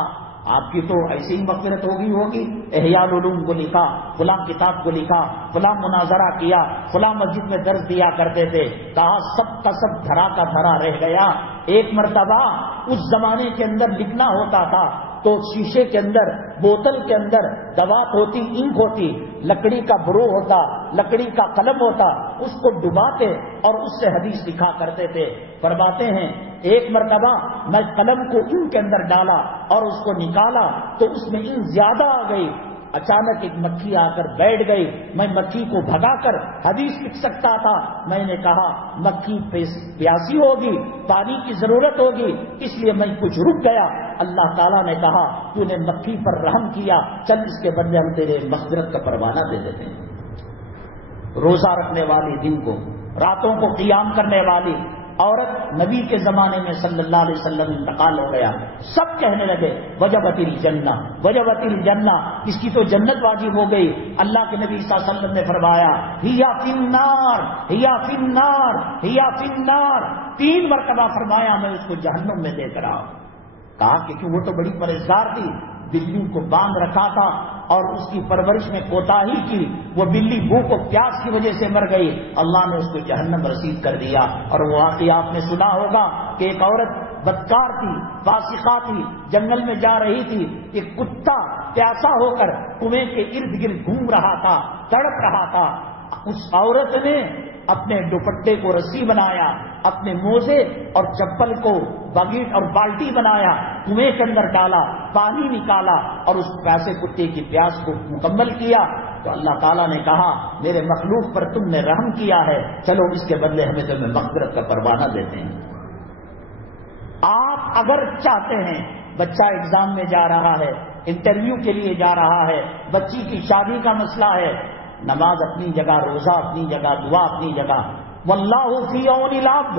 آپ کی تو ایسی ہی مغفرت ہوگی، احیاء العلوم کو لکھا، فلاں کتاب کو لکھا، فلاں مناظرہ کیا، فلاں مسجد میں درس دیا کرتے تھے۔ کہا سب کا سب دھرا کا دھرا رہ گیا۔ ایک مرتبہ اس زمانے کے اندر لکھنا ہوتا تھا، تو شیشے کے اندر، بوتل کے اندر دوات ہوتی، انک ہوتی، لکڑی کا برو ہوتا، لکڑی کا قلم ہوتا، اس کو ڈباتے اور اس سے حدیث لکھا کرتے تھے۔ فرماتے ہیں ایک مرتبہ میں قلم کو انک کے اندر ڈالا اور اس کو نکالا تو اس میں انک زیادہ آ گئی، اچانک ایک مکھی آ کر بیٹھ گئی، میں مکھی کو بھگا کر حدیث لکھ سکتا تھا۔ میں نے کہا مکھی پیاسی ہوگی، پانی کی ضرورت ہوگی، اس لیے میں کچھ رک گیا۔ اللہ تعالیٰ نے کہا تو نے مکھی پر رحم کیا، چل اس کے بدلے ہم تیرے مغفرت کا پروانہ دے دیتے ہیں۔ روزہ رکھنے والی، دن کو راتوں کو قیام کرنے والی عورت نبی کے زمانے میں صلی اللہ علیہ وسلم انتقال ہو گیا، سب کہنے لگے وجبت الجنہ، وجبت الجنہ، اس کی تو جنت واجب ہو گئی۔ اللہ کے نبی صلی اللہ علیہ وسلم نے فرمایا ہیا فی النار، ہیا فی النار، ہیا فی النار، 3 مرتبہ فرمایا میں اس کو جہنم میں دیکھ رہا ہوں۔ کہا کہ وہ تو بڑی پرہیزگار تھی، بلی کو باندھ رکھا تھا اور اس کی پرورش میں کوتاہی کی، وہ بلی بھوک و پیاس کی وجہ سے مر گئی، اللہ نے اس کو جہنم رسید کر دیا۔ اور وہ واقعہ آپ نے سنا ہوگا کہ ایک عورت بدکار تھی، فاسقہ تھی، جنگل میں جا رہی تھی، ایک کتا پیاسا ہو کر کنویں کے ارد گرد گھوم رہا تھا، تڑپ رہا تھا۔ اس عورت نے اپنے دوپٹے کو رسی بنایا، اپنے موزے اور چپل کو بگیٹ اور بالٹی بنایا، کنویں کے اندر ڈالا، پانی نکالا اور اس پیاسے کتے کی پیاس کو مکمل کیا۔ تو اللہ تعالیٰ نے کہا میرے مخلوق پر تم نے رحم کیا ہے، چلو اس کے بدلے ہمیں تمہیں مغفرت کا پروانہ دیتے ہیں۔ آپ اگر چاہتے ہیں، بچہ ایگزام میں جا رہا ہے، انٹرویو کے لیے جا رہا ہے، بچی کی شادی کا مسئلہ ہے، نماز اپنی جگہ، روزہ اپنی جگہ، دعا اپنی جگہ، واللہ فی عون العبد،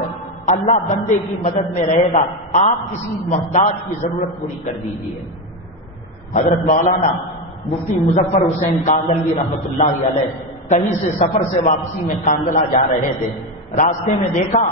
اللہ بندے کی مدد میں رہے گا۔ آپ کسی محتاج کی ضرورت پوری کر دیجیے۔ حضرت مولانا مفتی مظفر حسین کاندلوی رحمۃ اللہ علیہ کہیں سے سفر سے واپسی میں کاندلا جا رہے تھے، راستے میں دیکھا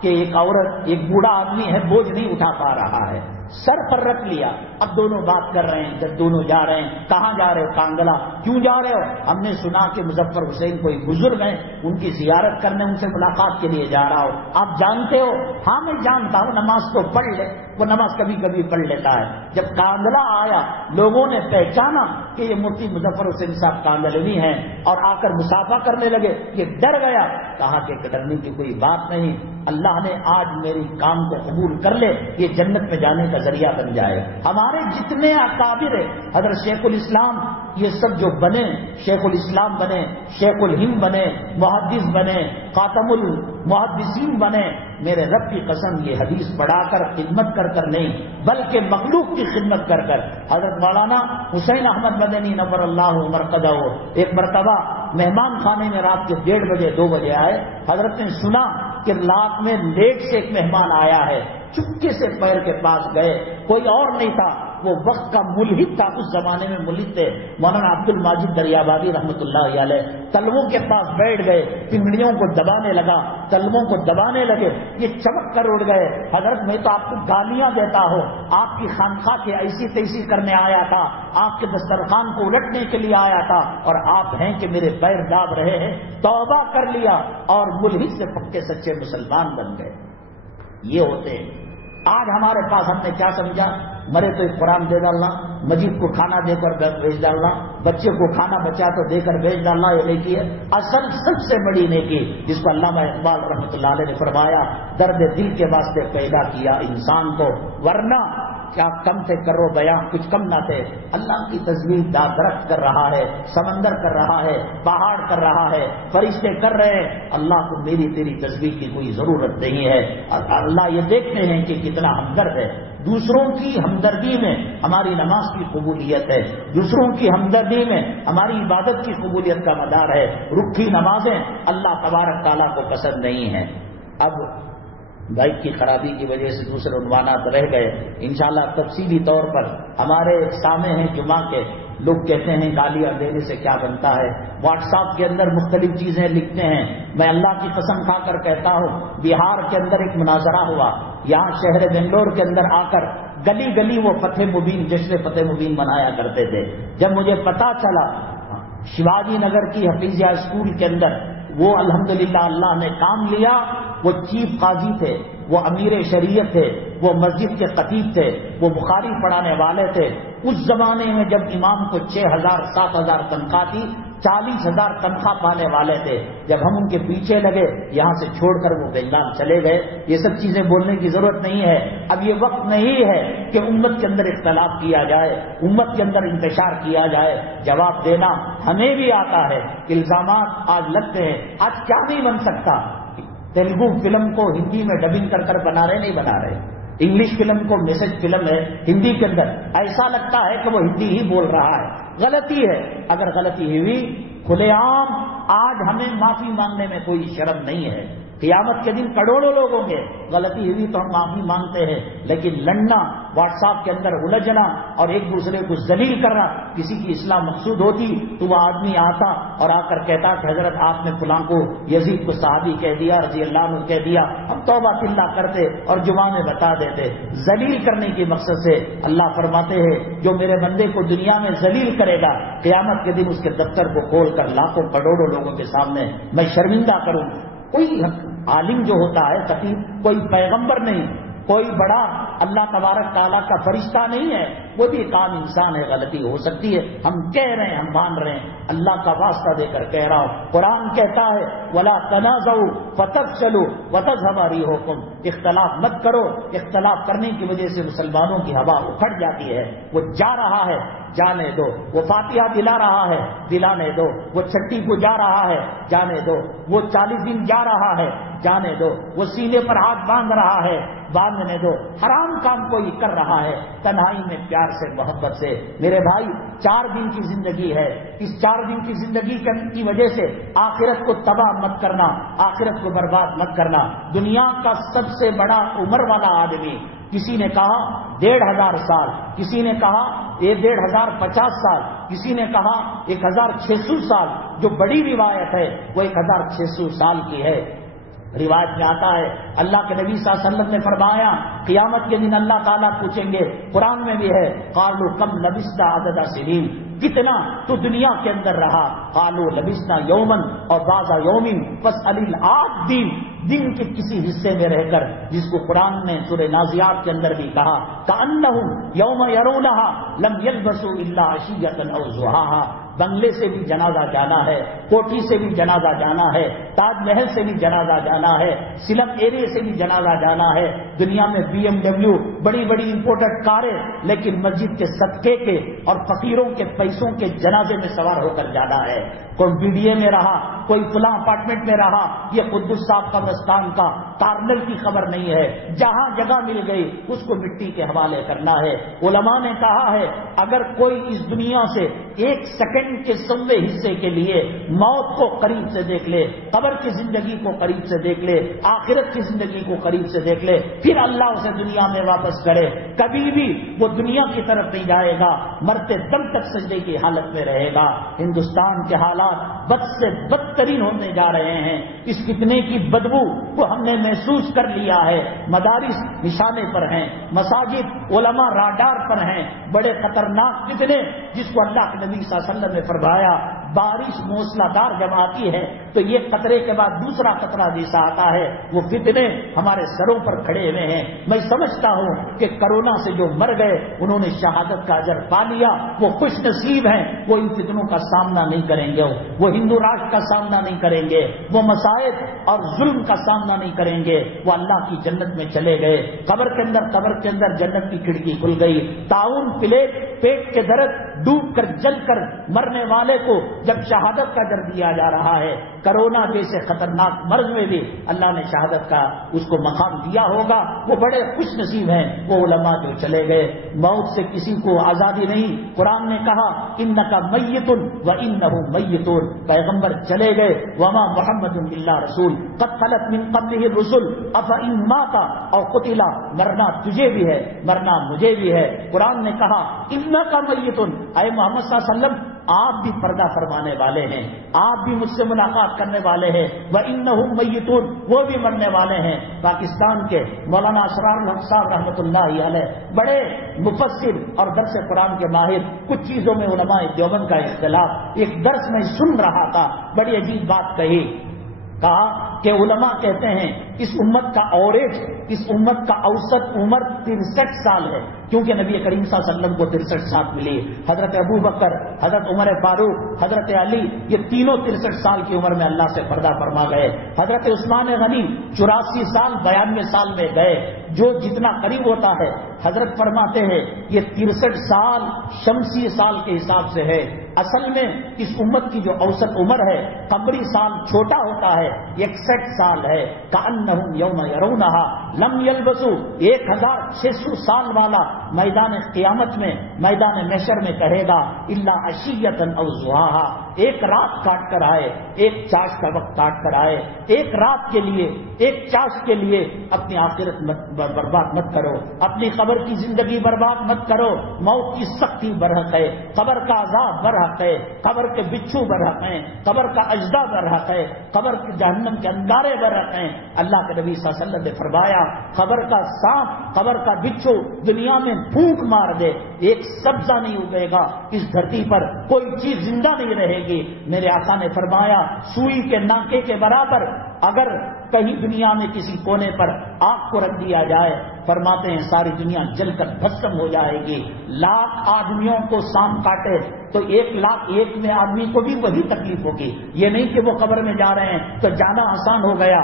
کہ ایک عورت، ایک بوڑھا آدمی ہے، بوجھ نہیں اٹھا پا رہا ہے، سر پر رکھ لیا۔ اب دونوں بات کر رہے ہیں، جب دونوں جا رہے ہیں، کہاں جا رہے ہو؟ کاندلا۔ کیوں جا رہے ہو؟ ہم نے سنا کہ مظفر حسین کوئی بزرگ ہیں، ان کی زیارت کرنے، ان سے ملاقات کے لیے جا رہا ہو۔ آپ جانتے ہو؟ ہاں میں جانتا ہوں، نماز تو پڑھ لے۔ وہ نماز کبھی کبھی پڑھ لیتا ہے۔ جب کاندلا آیا، لوگوں نے پہچانا کہ یہ مفتی مظفر حسین صاحب کاندلوی ہیں اور آ کر مصافحہ کرنے لگے۔ یہ ڈر گیا، کہا کہ ڈرنے کی کوئی بات نہیں، اللہ نے آج میری کام کو قبول کر لے، یہ جنت میں جانے کا ذریعہ بن جائے۔ ہمارے جتنے اکابر ہیں، حضرت شیخ الاسلام، یہ سب جو بنے، شیخ الاسلام بنے، شیخ الہند بنے، محدث بنے، خاتم المحدثین بنے، میرے رب کی قسم یہ حدیث پڑھا کر خدمت کر کر نہیں بلکہ مخلوق کی خدمت کر کر۔ حضرت مولانا حسین احمد مدنی نور اللہ مرقدہ ایک مرتبہ مہمان خانے میں رات کے 1:30 بجے 2 بجے آئے۔ حضرت نے سنا کہ رات میں لیٹ سے ایک مہمان آیا ہے، چپکے سے پیر کے پاس گئے، کوئی اور نہیں تھا، وہ وقت کا ملحد تھا، اس زمانے میں ملحد تھے، مولانا عبد الماجد دریابادی رحمۃ اللہ علیہ۔ تلووں کے پاس بیٹھ گئے، پنگڑیوں کو دبانے لگا، تلووں کو دبانے لگے، یہ چمک کر اڑ گئے۔ حضرت میں تو آپ کو گالیاں دیتا ہوں، آپ کی خانقاہ کے ایسی تیسی کرنے آیا تھا، آپ کے دسترخوان کو الٹنے کے لیے آیا تھا، اور آپ ہیں کہ میرے پیر داب رہے ہیں۔ توبہ کر لیا اور ملحد سے پکے سچے مسلمان بن گئے۔ یہ ہوتے ہیں۔ آج ہمارے پاس ہم نے کیا سمجھا؟ مرے تو ایک قرآن دے ڈالنا، مجید کو کھانا دے کر بھیج ڈالنا، بچے کو کھانا بچا تو دے کر بھیج ڈالنا، یہ نیکی ہے۔ اصل سب سے بڑی نیکی جس کو علامہ اقبال رحمۃ اللہ علیہ نے فرمایا، درد دل کے واسطے پیدا کیا انسان کو، ورنہ کیا کم تھے کرو بیاں، کچھ کم نہ تھے۔ اللہ کی تسبیح درخت کر رہا ہے، سمندر کر رہا ہے، پہاڑ کر رہا ہے، فرشتے کر رہے ہیں، اللہ کو میری تیری تسبیح کی کوئی ضرورت نہیں ہے۔ اللہ یہ دیکھتے ہیں کہ کتنا ہمدرد ہے۔ دوسروں کی ہمدردی میں ہماری نماز کی قبولیت ہے، دوسروں کی ہمدردی میں ہماری عبادت کی قبولیت کا مدار ہے۔ رکھی نمازیں اللہ تبارک تعالیٰ کو پسند نہیں ہیں۔ اب بائک کی خرابی کی وجہ سے دوسرے عنوانات رہ گئے، انشاءاللہ تفصیلی طور پر ہمارے سامنے ہیں جمعہ کے۔ لوگ کہتے ہیں گالیاں دینے سے کیا بنتا ہے، واٹس ایپ کے اندر مختلف چیزیں لکھتے ہیں۔ میں اللہ کی قسم کھا کر کہتا ہوں، بہار کے اندر ایک مناظرہ ہوا، یہاں شہر بنگلور کے اندر آ کر گلی گلی وہ فتح مبین، جشن فتح مبین منایا کرتے تھے۔ جب مجھے پتا چلا شیواجی نگر کی حفیظیہ اسکول کے اندر وہ الحمدللہ اللہ نے کام لیا، وہ چیف قاضی تھے، وہ امیر شریعت تھے، وہ مسجد کے خطیب تھے، وہ بخاری پڑھانے والے تھے۔ اس زمانے میں جب امام کو 6,000 7,000 تنخواہ تھی، 40,000 تنخواہ پانے والے تھے۔ جب ہم ان کے پیچھے لگے، یہاں سے چھوڑ کر وہ بنگال چلے گئے۔ یہ سب چیزیں بولنے کی ضرورت نہیں ہے۔ اب یہ وقت نہیں ہے کہ امت کے اندر اختلاف کیا جائے، امت کے اندر انتشار کیا جائے۔ جواب دینا ہمیں بھی آتا ہے، الزامات آج لگتے ہیں۔ آج کیا نہیں بن سکتا؟ تیلگو فلم کو ہندی میں ڈبنگ کر کر بنا رہے، نہیں بنا رہے۔ انگلش فلم کو میسج فلم ہے ہندی کے اندر، ایسا لگتا ہے کہ وہ ہندی ہی بول رہا ہے۔ غلطی ہے، اگر غلطی ہوئی کھلے عام آج ہمیں معافی مانگنے میں کوئی شرم نہیں ہے۔ قیامت کے دن کروڑوں لوگ ہوں گے، غلطی ہوئی تو ہم معافی مانگتے ہیں، لیکن لڑنا، واٹس ایپ کے اندر الجھنا اور ایک دوسرے کو ذلیل کرنا، کسی کی اصلاح مقصود ہوتی تو وہ آدمی آتا اور آ کر کہتا کہ حضرت آپ نے فلاں کو، یزید کو صحابی کہہ دیا، رضی اللہ عنہ کہہ دیا، ہم توبہ اللہ کرتے اور جمعہ میں بتا دیتے۔ ذلیل کرنے کے مقصد سے اللہ فرماتے ہیں جو میرے بندے کو دنیا میں ذلیل کرے گا، قیامت کے دن اس کے دفتر کو کھول کر لاکھوں کروڑوں لوگوں کے سامنے میں شرمندہ کروں۔ کوئی عالم جو ہوتا ہے خطیب، کوئی پیغمبر نہیں، کوئی بڑا اللہ تبارک تعالیٰ کا فرشتہ نہیں ہے، وہ بھی ایک عام انسان ہے، غلطی ہو سکتی ہے۔ ہم کہہ رہے ہیں، ہم مان رہے ہیں، اللہ کا واسطہ دے کر کہہ رہا ہوں۔ قرآن کہتا ہے وَلَا تَنَازَعُوا فَتَفْشَلُوا وَتَذْهَبَ رِيحُكُمْ، اختلاف مت کرو۔ اختلاف کرنے کی وجہ سے مسلمانوں کی ہوا اکھڑ جاتی ہے۔ وہ جا رہا ہے، جانے دو۔ وہ فاتحہ دلا رہا ہے، دلانے دو۔ وہ چھٹی کو جا رہا ہے، جانے دو۔ وہ 40 دن جا رہا ہے، جانے دو۔ وہ سینے پر ہاتھ باندھ رہا ہے، باندھنے دو۔ حرام کام کوئی کر رہا ہے، تنہائی میں پیار سے محبت سے۔ میرے بھائی 4 دن کی زندگی ہے، اس 4 دن کی زندگی کی وجہ سے آخرت کو تباہ مت کرنا، آخرت کو برباد مت کرنا۔ دنیا کا سب سے بڑا عمر والا آدمی، کسی نے کہا 1,500 سال، کسی نے کہا 1,550 سال، کسی نے کہا 1,600 سال۔ جو بڑی روایت ہے وہ 1,600 سال کی ہے۔ روایت میں آتا ہے اللہ کے نبی صلی اللہ علیہ وسلم نے فرمایا قیامت کے دن اللہ تعالیٰ پوچھیں گے، قرآن میں بھی ہے قالوا کم لبثت عدد سنین، کتنا تو دنیا کے اندر رہا؟ قالوا لبثنا یوما اور بعض یوم فاسأل العادین، دن کے کسی حصے میں رہ کر، جس کو قرآن نے سورہ نازعات کے اندر بھی کہا کأنہم یوم یرونہا لم یلبثوا الا عشیۃ او ضحاہا۔ بنگلے سے بھی جنازہ جانا ہے، کوٹھی سے بھی جنازہ جانا ہے، تاج محل سے بھی جنازہ جانا ہے، سلم ایریا سے بھی جنازہ جانا ہے۔ دنیا میں BMW، بڑی بڑی امپورٹڈ کاریں، لیکن مسجد کے صدقے کے اور فقیروں کے پیسوں کے جنازے میں سوار ہو کر جانا ہے۔ کوئی BDA میں رہا، کوئی فلاں اپارٹمنٹ میں رہا، یہ قدس صاحب قبرستان کا کارنل کی خبر نہیں ہے۔ جہاں جگہ مل گئی اس کو مٹی کے حوالے کرنا ہے۔ علماء نے کہا ہے اگر کوئی اس دنیا سے 1 سیکنڈ کے 100ویں حصے کے لیے موت کو قریب سے دیکھ لے، قبر کی زندگی کو قریب سے دیکھ لے، آخرت کی زندگی کو قریب سے دیکھ لے، پھر اللہ اسے دنیا میں واپس کرے، کبھی بھی وہ دنیا کی طرف نہیں جائے گا، مرتے دم تک سجدے کی حالت میں رہے گا۔ ہندوستان کے حالات بد سے بدترین ہونے جا رہے ہیں۔ اس فتنے کی بدبو کو ہم نے محسوس کر لیا ہے۔ مدارس نشانے پر ہیں، مساجد علماء راڈار پر ہیں۔ بڑے خطرناک فتنے جس کو اللہ کے نبی صلی اللہ علیہ وسلم نے فرمایا بارش موسلا دار جب آتی ہے تو یہ قطرے کے بعد دوسرا قطرہ جیسا آتا ہے۔ وہ فتنے ہمارے سروں پر کھڑے ہوئے ہیں۔ میں سمجھتا ہوں کہ کرونا سے جو مر گئے انہوں نے شہادت کا اجر پا لیا، وہ خوش نصیب ہیں، وہ ان فتنوں کا سامنا نہیں کریں گے، وہ ہندو راج کا سامنا نہیں کریں گے، وہ مسائل اور ظلم کا سامنا نہیں کریں گے، وہ اللہ کی جنت میں چلے گئے۔ قبر کے اندر جنت کی کھڑکی کھل گئی۔ تعاون پیٹ کے درد ڈوب کر جل کر مرنے والے کو جب شہادت کا در دیا جا رہا ہے، کرونا جیسے خطرناک مرض میں بھی اللہ نے شہادت کا اس کو مقام دیا ہوگا، وہ بڑے خوش نصیب ہیں وہ علماء جو چلے گئے۔ موت سے کسی کو آزادی نہیں۔ قرآن نے کہا انک میت وانہ میتون، پیغمبر چلے گئے، وما محمد الا رسول قد خلت من قبلہ الرسل افان مات او قتل، مرنا تجھے بھی ہے، مرنا مجھے بھی ہے۔ قرآن نے کہا انک میتون، اے محمد صلی اللہ علیہ وسلم آپ بھی پردہ فرمانے والے ہیں، آپ بھی مجھ سے ملاقات کرنے والے ہیں، وَإِنَّهُمْ مَيِّتُونَ، وہ بھی مرنے والے ہیں۔ پاکستان کے مولانا اسرار الحق صاحب رحمۃ اللہ علیہ بڑے مفسر اور درس قرآن کے ماہر، کچھ چیزوں میں علماء دیوبند کا اختلاف، ایک درس میں سن رہا تھا، بڑی عجیب بات کہی۔ کہا کہ علماء کہتے ہیں اس امت کا اوریج، اس امت کا اوسط عمر 63 سال ہے، کیونکہ نبی کریم صلی اللہ علیہ وسلم کو 63 سال ملی۔ حضرت ابو بکر، حضرت عمر فاروق، حضرت علی، یہ تینوں 63 سال کی عمر میں اللہ سے پردہ فرما گئے۔ حضرت عثمان غنی 84 سال 92 سال میں گئے۔ جو جتنا قریب ہوتا ہے، حضرت فرماتے ہیں یہ 63 سال شمسی سال کے حساب سے ہے۔ اصل میں اس امت کی جو اوسط عمر ہے، قمری سال چھوٹا ہوتا ہے، 61 سال ہے۔ کأنہم یوم یرونہا لم یلبسوا، 1600 سال والا میدان قیامت میں، میدان محشر میں کہے گا الا عشیۃ او ضحاہا، ایک رات کاٹ کر آئے، ایک چاش کا وقت کاٹ کر آئے۔ ایک رات کے لیے، ایک چاش کے لیے اپنی آخرت برباد مت کرو، اپنی قبر کی زندگی برباد مت کرو۔ موت کی سختی برحق ہے، قبر کا عذاب برحق ہے، قبر کے بچھو برحق ہیں، قبر کا اجدا برحق ہے، قبر کے جہنم کے انگارے برحق ہیں۔ اللہ کے نبی صلی اللہ علیہ وسلم نے فرمایا قبر کا سانپ، قبر کا بچھو دنیا میں پھونک مار دے، ایک سبزہ نہیں اگے گا اس دھرتی پر، کوئی چیز زندہ نہیں رہے گی۔ میرے آقا نے فرمایا سوئی کے ناکے کے برابر اگر کہیں دنیا میں کسی کونے پر آگ کو رکھ دیا جائے، فرماتے ہیں ساری دنیا جل کر بھسم ہو جائے گی۔ 1,00,000 آدمیوں کو سانپ کاٹے تو 1,00,001 میں آدمی کو بھی وہی تکلیف ہوگی۔ یہ نہیں کہ وہ قبر میں جا رہے ہیں تو جانا آسان ہو گیا،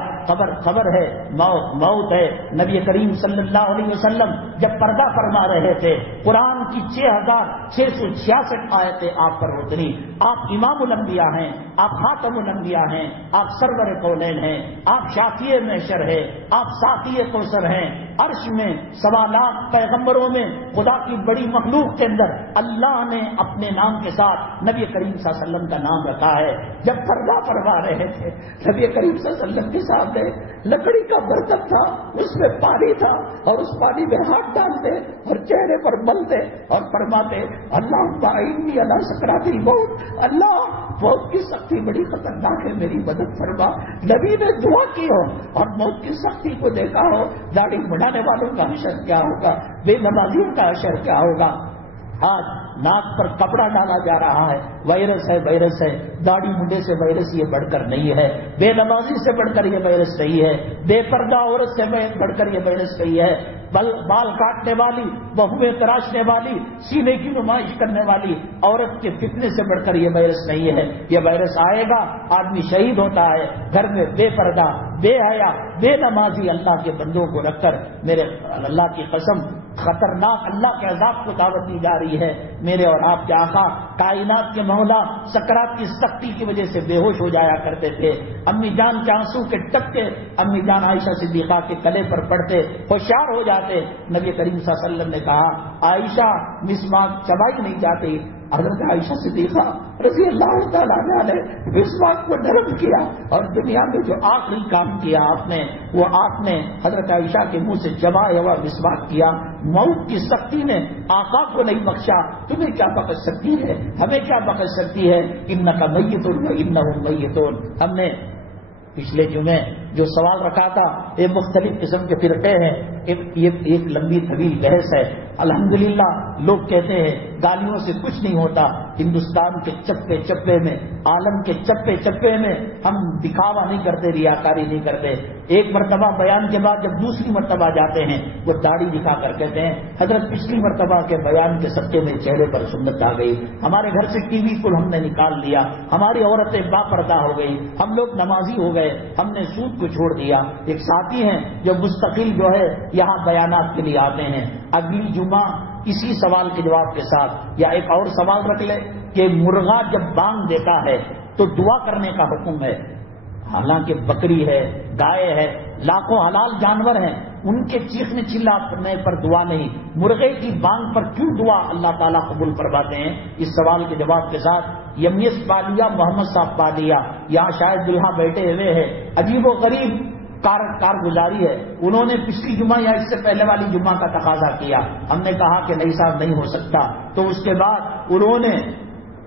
قبر ہے، موت ہے۔ نبی کریم صلی اللہ علیہ وسلم جب پردہ فرما رہے تھے، قرآن کی 6,666 آیتیں آپ پر اتری۔ آپ امام الانبیاء ہیں، آپ خاتم الانبیاء ہیں، آپ سرور کونین ہیں، آپ شافی محشر ہیں، آپ ساقی کوثر ہیں۔ عرش میں 1.25 لاکھ پیغمبروں میں خدا کی بڑی مخلوق کے اندر اللہ نے اپنے نام کے ساتھ نبی کریم صلی اللہ علیہ وسلم کا نام رکھا ہے۔ جب پردہ فرما رہے تھے، نبی کریم صلی اللہ علیہ وسلم کے سامنے لکڑی کا برتن تھا، اس میں پانی تھا، اور اس پانی میں ہاتھ ڈالتے اور چہرے پر ملتے اور فرماتے اللہ انی علی سکرات الموت، اللہ موت کی سختی بڑی خطرناک ہے، میری مدد فرما۔ نبی نے دعا کی ہو اور موت کی سختی کو دیکھا ہو، داڑھی بڑھانے والوں کا حشر کیا ہوگا، بے نمازیوں کا حشر کیا ہوگا۔ آج ناک پر کپڑا ڈالا جا رہا ہے، وائرس ہے، وائرس ہے۔ داڑھی منڈے سے وائرس یہ بڑھ کر نہیں ہے، بے نمازی سے بڑھ کر یہ وائرس نہیں ہے، بے پردہ عورت سے بڑھ کر یہ وائرس نہیں ہے، بال کاٹنے والی، بہویں تراشنے والی، سینے کی نمائش کرنے والی عورت کے فتنے سے بڑھ کر یہ وائرس نہیں ہے۔ یہ وائرس آئے گا، آدمی شہید ہوتا ہے، گھر میں بے پردہ، بے حیا، بے نمازی اللہ کے بندوں کو رکھ کر، میرے اللہ کی قسم خطرناک اللہ کے عذاب کو دعوت دی جا رہی ہے۔ میرے اور آپ کے آقا کائنات کے مولا سکرات کی سختی کی وجہ سے بے ہوش ہو جایا کرتے تھے، امی جان کے آنسو کے ٹپکے امی جان عائشہ صدیقہ کے گلے پر پڑتے، ہوشیار ہو جاتے۔ نبی کریم صلی اللہ علیہ وسلم نے کہا عائشہ مسواک چبائی نہیں جاتی۔ حضرت عائشہ صدیقہ رضی اللہ تعالیٰ عنہا نے مسواک کو نرم کیا، اور دنیا میں جو آخری کام کیا آپ نے، وہ آپ نے حضرت عائشہ کے منہ سے چبایا ہوا مسواک کیا۔ موت کی سختی نے آقا کو نہیں بخشا، تمہیں کیا بخش سکتی ہے، ہمیں کیا بخش سکتی ہے۔ انک میت وانہم میتون۔ ہم نے پچھلے جمعے جو سوال رکھا تھا، یہ مختلف قسم کے فرقے ہیں، یہ ایک لمبی طویل بحث ہے۔ الحمدللہ لوگ کہتے ہیں گالیوں سے کچھ نہیں ہوتا، ہندوستان کے چپے چپے میں، عالم کے چپے چپے میں ہم دکھاوا نہیں کرتے، ریاکاری نہیں کرتے۔ ایک مرتبہ بیان کے بعد جب دوسری مرتبہ جاتے ہیں وہ داڑھی دکھا کر کہتے ہیں حضرت پچھلی مرتبہ کے بیان کے صدقے میں چہرے پر سنت آ گئی، ہمارے گھر سے ٹی وی کو ہم نے نکال لیا، ہماری عورتیں با پردہ ہو گئی، ہم لوگ نمازی ہو گئے، ہم نے سود کو چھوڑ دیا۔ ایک ساتھی ہیں جو مستقل جو ہے یہاں بیانات کے لیے آتے ہیں، اگلی جمعہ اسی سوال کے جواب کے ساتھ یا ایک اور سوال رکھ لے کہ مرغا جب بانگ دیتا ہے تو دعا کرنے کا حکم ہے، حالانکہ بکری ہے، گائے ہے، لاکھوں حلال جانور ہیں، ان کے چیخنے چلانے پر دعا نہیں، مرغے کی بانگ پر کیوں دعا اللہ تعالیٰ قبول فرماتے ہیں؟ اس سوال کے جواب کے ساتھ یمیس پالیا محمد صاحب پالیا یہاں شاید دلہا بیٹھے ہوئے ہیں، عجیب و غریب کارگزاری ہے، انہوں نے پچھلی جمعہ یا اس سے پہلے والی جمعہ کا تقاضا کیا، ہم نے کہا کہ نہیں صاحب نہیں ہو سکتا، تو اس کے بعد انہوں نے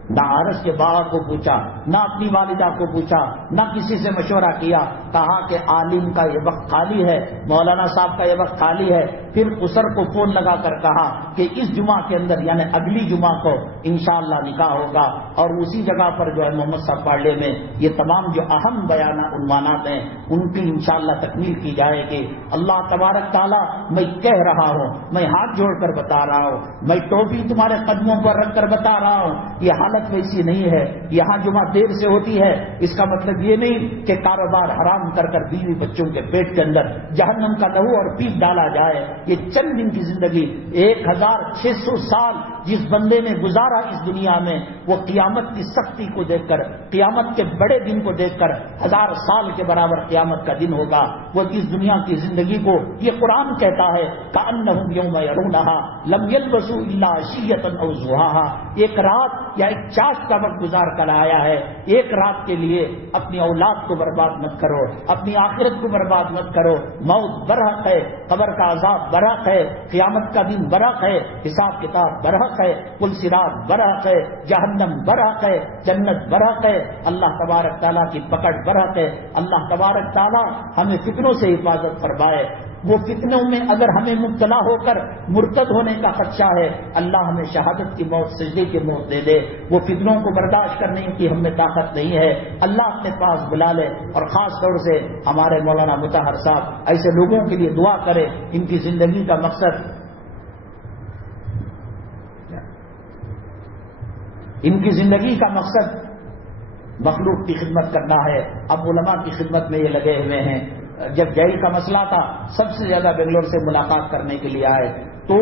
نعرس کے بابا کو پوچھا نہ اپنی والدہ کو پوچھا، نہ کسی سے مشورہ کیا، کہا کہ عالم کا یہ وقت خالی ہے، مولانا صاحب کا یہ وقت خالی ہے. پھر اسر کو فون لگا کر کہا کہ اس جمعہ کے اندر یعنی اگلی جمعہ کو انشاءاللہ نکاح ہوگا، اور اسی جگہ پر جو ہے محمد صاحب پارلے میں یہ تمام جو اہم عنوانات ہیں ان کی انشاءاللہ تکمیل کی جائے گی. اللہ تبارک تعالیٰ، میں کہہ رہا ہوں، میں ہاتھ جوڑ کر بتا رہا ہوں، میں ٹوپی تمہارے قدموں پر رکھ کر بتا رہا ہوں، یہ حالت ویسی نہیں ہے. یہاں جمعہ دیر سے ہوتی ہے، اس کا مطلب یہ نہیں کہ کاروبار حرام کر کر بیوی بچوں کے پیٹ کے اندر جہنم کا لہو اور پیپ ڈالا جائے. یہ چند دن کی زندگی، 1600 سال جس بندے نے گزارا اس دنیا میں، وہ قیامت کی سختی کو دیکھ کر، قیامت کے بڑے دن کو دیکھ کر 1000 سال کے برابر قیامت کا دن ہوگا. وہ اس دنیا کی زندگی کو یہ قرآن کہتا ہے کأنہم یوم یرونہا لم یلبسوا الا عشیۃ او ضحاہا، ایک رات یا ایک چاش کا وقت گزار کر آیا ہے. ایک رات کے لیے اپنی اولاد کو برباد مت کرو، اپنی آخرت کو برباد مت کرو. موت برحق ہے، قبر کا عذاب برحق ہے، قیامت کا دن برحق ہے، حساب کتاب برحق ہے، پل صراط برحق ہے، جہنم برحق ہے، جنت برحق ہے، اللہ تبارک تعالیٰ کی پکڑ برحق ہے. اللہ تبارک تعالیٰ ہمیں فتنوں سے حفاظت فرمائے. وہ فتنوں میں اگر ہمیں مبتلا ہو کر مرتد ہونے کا خدشہ ہے، اللہ ہمیں شہادت کی موت، سجدے کی موت دے دے. وہ فتنوں کو برداشت کرنے کی ہم میں طاقت نہیں ہے، اللہ اپنے پاس بلا لے. اور خاص طور سے ہمارے مولانا مطہر صاحب ایسے لوگوں کے لیے دعا کرے، ان کی زندگی کا مقصد، ان کی زندگی کا مقصد مخلوق کی خدمت کرنا ہے. اب علماء کی خدمت میں یہ لگے ہوئے ہیں. جب جیل کا مسئلہ تھا، سب سے زیادہ بنگلور سے ملاقات کرنے کے لیے آئے. تو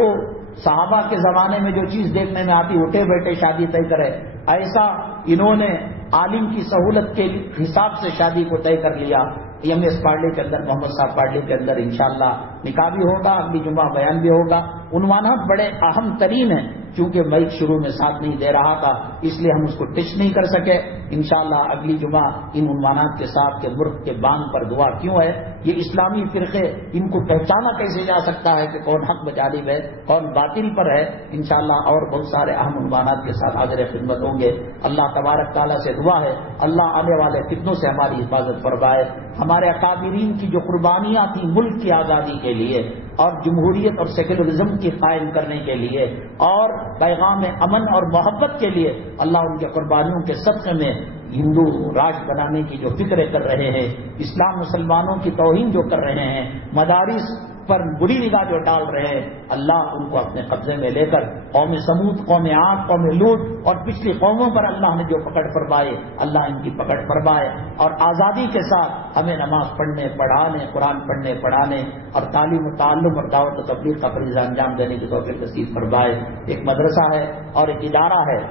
صحابہ کے زمانے میں جو چیز دیکھنے میں آتی، اٹھے بیٹھے شادی طے کرے، ایسا انہوں نے عالم کی سہولت کے حساب سے شادی کو طے کر لیا. ایم ایس پارلے کے اندر، محمد صاحب پارلے کے اندر انشاءاللہ نکاح بھی ہوگا، اگلی جمعہ بیان بھی ہوگا. عنوانات بڑے اہم ترین ہیں، چونکہ مائک شروع میں ساتھ نہیں دے رہا تھا اس لیے ہم اس کو ٹچ نہیں کر سکے. انشاءاللہ اگلی جمعہ ان عنوانات کے ساتھ کہ مرغ کے بانگ پر دعا کیوں ہے، یہ اسلامی فرقے ان کو پہچانا کیسے جا سکتا ہے کہ کون حق بجانب ہے، کون باطل پر ہے. انشاءاللہ اور بہت سارے اہم عنوانات کے ساتھ حاضر خدمت ہوں گے. اللہ تبارک تعالیٰ سے دعا ہے اللہ آنے والے فتنوں سے ہماری حفاظت فرمائے. ہمارے اکابرین کی جو قربانیاں تھیں ملک کی آزادی کے لیے اور جمہوریت اور سیکولرزم کی قائم کرنے کے لیے اور پیغام امن اور محبت کے لیے، اللہ ان کے قربانیوں کے صدقے میں ہندو راج بنانے کی جو فکریں کر رہے ہیں، اسلام مسلمانوں کی توہین جو کر رہے ہیں، مدارس پر بری نگاہ جو ڈال رہے ہیں، اللہ ان کو اپنے قبضے میں لے کر قوم سمود، قوم عاد، قوم لوط اور پچھلی قوموں پر اللہ نے جو پکڑ فرمائے، اللہ ان کی پکڑ فرمائے. اور آزادی کے ساتھ ہمیں نماز پڑھنے، پڑھانے، قرآن پڑھنے، پڑھانے اور تعلیم و تعلم اور دعوت و تبلیغ کا فریضہ انجام دینے کی توفیق نصیب فرمائے. ایک مدرسہ ہے اور ایک ادارہ ہے.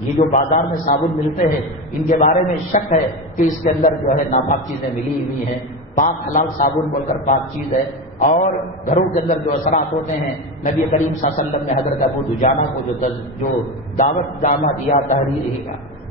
یہ جو بازار میں صابن ملتے ہیں، ان کے بارے میں شک ہے کہ اس کے اندر جو ہے ناپاک چیزیں ملی ہوئی ہیں. پاک حلال صابن بول کر پاک چیز ہے. اور گھروں کے اندر جو اثرات ہوتے ہیں، نبی کریم صلی اللہ علیہ وسلم نے حضرت ابو دجانہ کو جو دعوت نامہ دیا،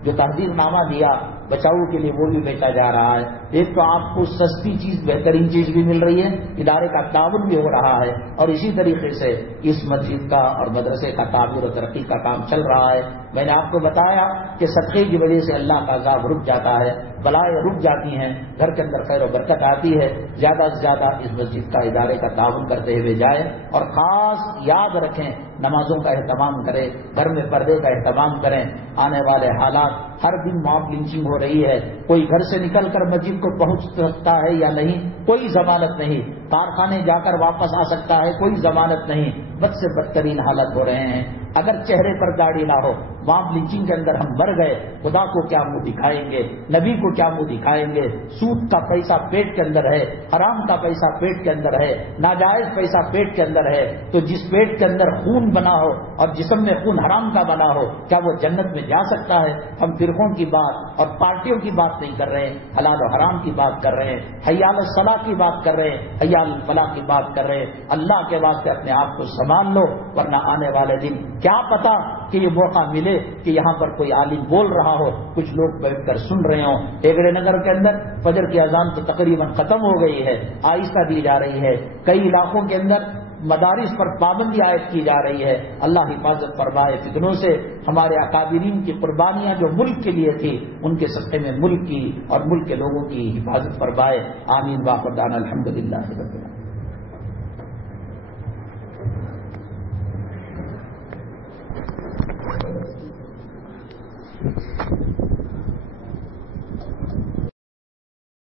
جو تحذیر نامہ دیا بچاؤ کے لیے، وہ بھی بیچا جا رہا ہے. ایک تو آپ کو سستی چیز، بہترین چیز بھی مل رہی ہے، ادارے کا تعاون بھی ہو رہا ہے، اور اسی طریقے سے اس مسجد کا اور مدرسے کا تعمیر و ترقی کا کام چل رہا ہے. میں نے آپ کو بتایا کہ صدقے کی وجہ سے اللہ کا عذاب رک جاتا ہے، بلائیں رک جاتی ہیں، گھر کے اندر خیر و برکت آتی ہے. زیادہ سے زیادہ اس مسجد کا ادارے کا تعاون کرتے ہوئے جائیں، اور خاص یاد رکھیں نمازوں کا اہتمام کریں، گھر میں پردے کا اہتمام کریں. آنے والے حالات، ہر دن موب لنچنگ ہو رہی ہے، کوئی گھر سے نکل کر مسجد کو پہنچ سکتا ہے یا نہیں، کوئی ضمانت نہیں. کارخانے جا کر واپس آ سکتا ہے، کوئی ضمانت نہیں. بد سے بدترین حالت ہو رہے ہیں. اگر چہرے پر داڑھی نہ ہو، موب لنچنگ کے اندر ہم مر گئے، خدا کو کیا منہ دکھائیں گے، نبی کو کیا منہ دکھائیں گے. سود کا پیسہ پیٹ کے اندر ہے، حرام کا پیسہ پیٹ کے اندر ہے، ناجائز پیسہ پیٹ کے اندر ہے. تو جس پیٹ کے اندر خون بنا ہو اور جسم میں خون حرام کا بنا ہو، کیا وہ جنت میں جا سکتا ہے؟ ہم فرقوں کی بات اور پارٹیوں کی بات نہیں کر رہے ہیں، حلال و حرام کی بات کر رہے ہیں، حی علی الصلاۃ کی بات کر رہے ہیں، حی علی الفلاح کی بات کر رہے ہیں. اللہ کے واسطے اپنے آپ کو سنبھال لو، ورنہ آنے والے دن کیا پتا کہ یہ موقع ملے کہ یہاں پر کوئی عالم بول رہا ہو، کچھ لوگ بیٹھ کر سن رہے ہوں. ایگڑے نگر کے اندر فجر کی اذان تو تقریباً ختم ہو گئی ہے، آہستہ دی جا رہی ہے. کئی علاقوں کے اندر مدارس پر پابندی عائد کی جا رہی ہے، اللہ حفاظت فرمائے فتنوں سے، ہمارے اکابرین کی قربانیاں جو ملک کے لیے تھی ان کے صدقے میں ملک کی اور ملک کے لوگوں کی حفاظت فرمائے، آمین واخر دعوانا الحمدللہ رب العالمین۔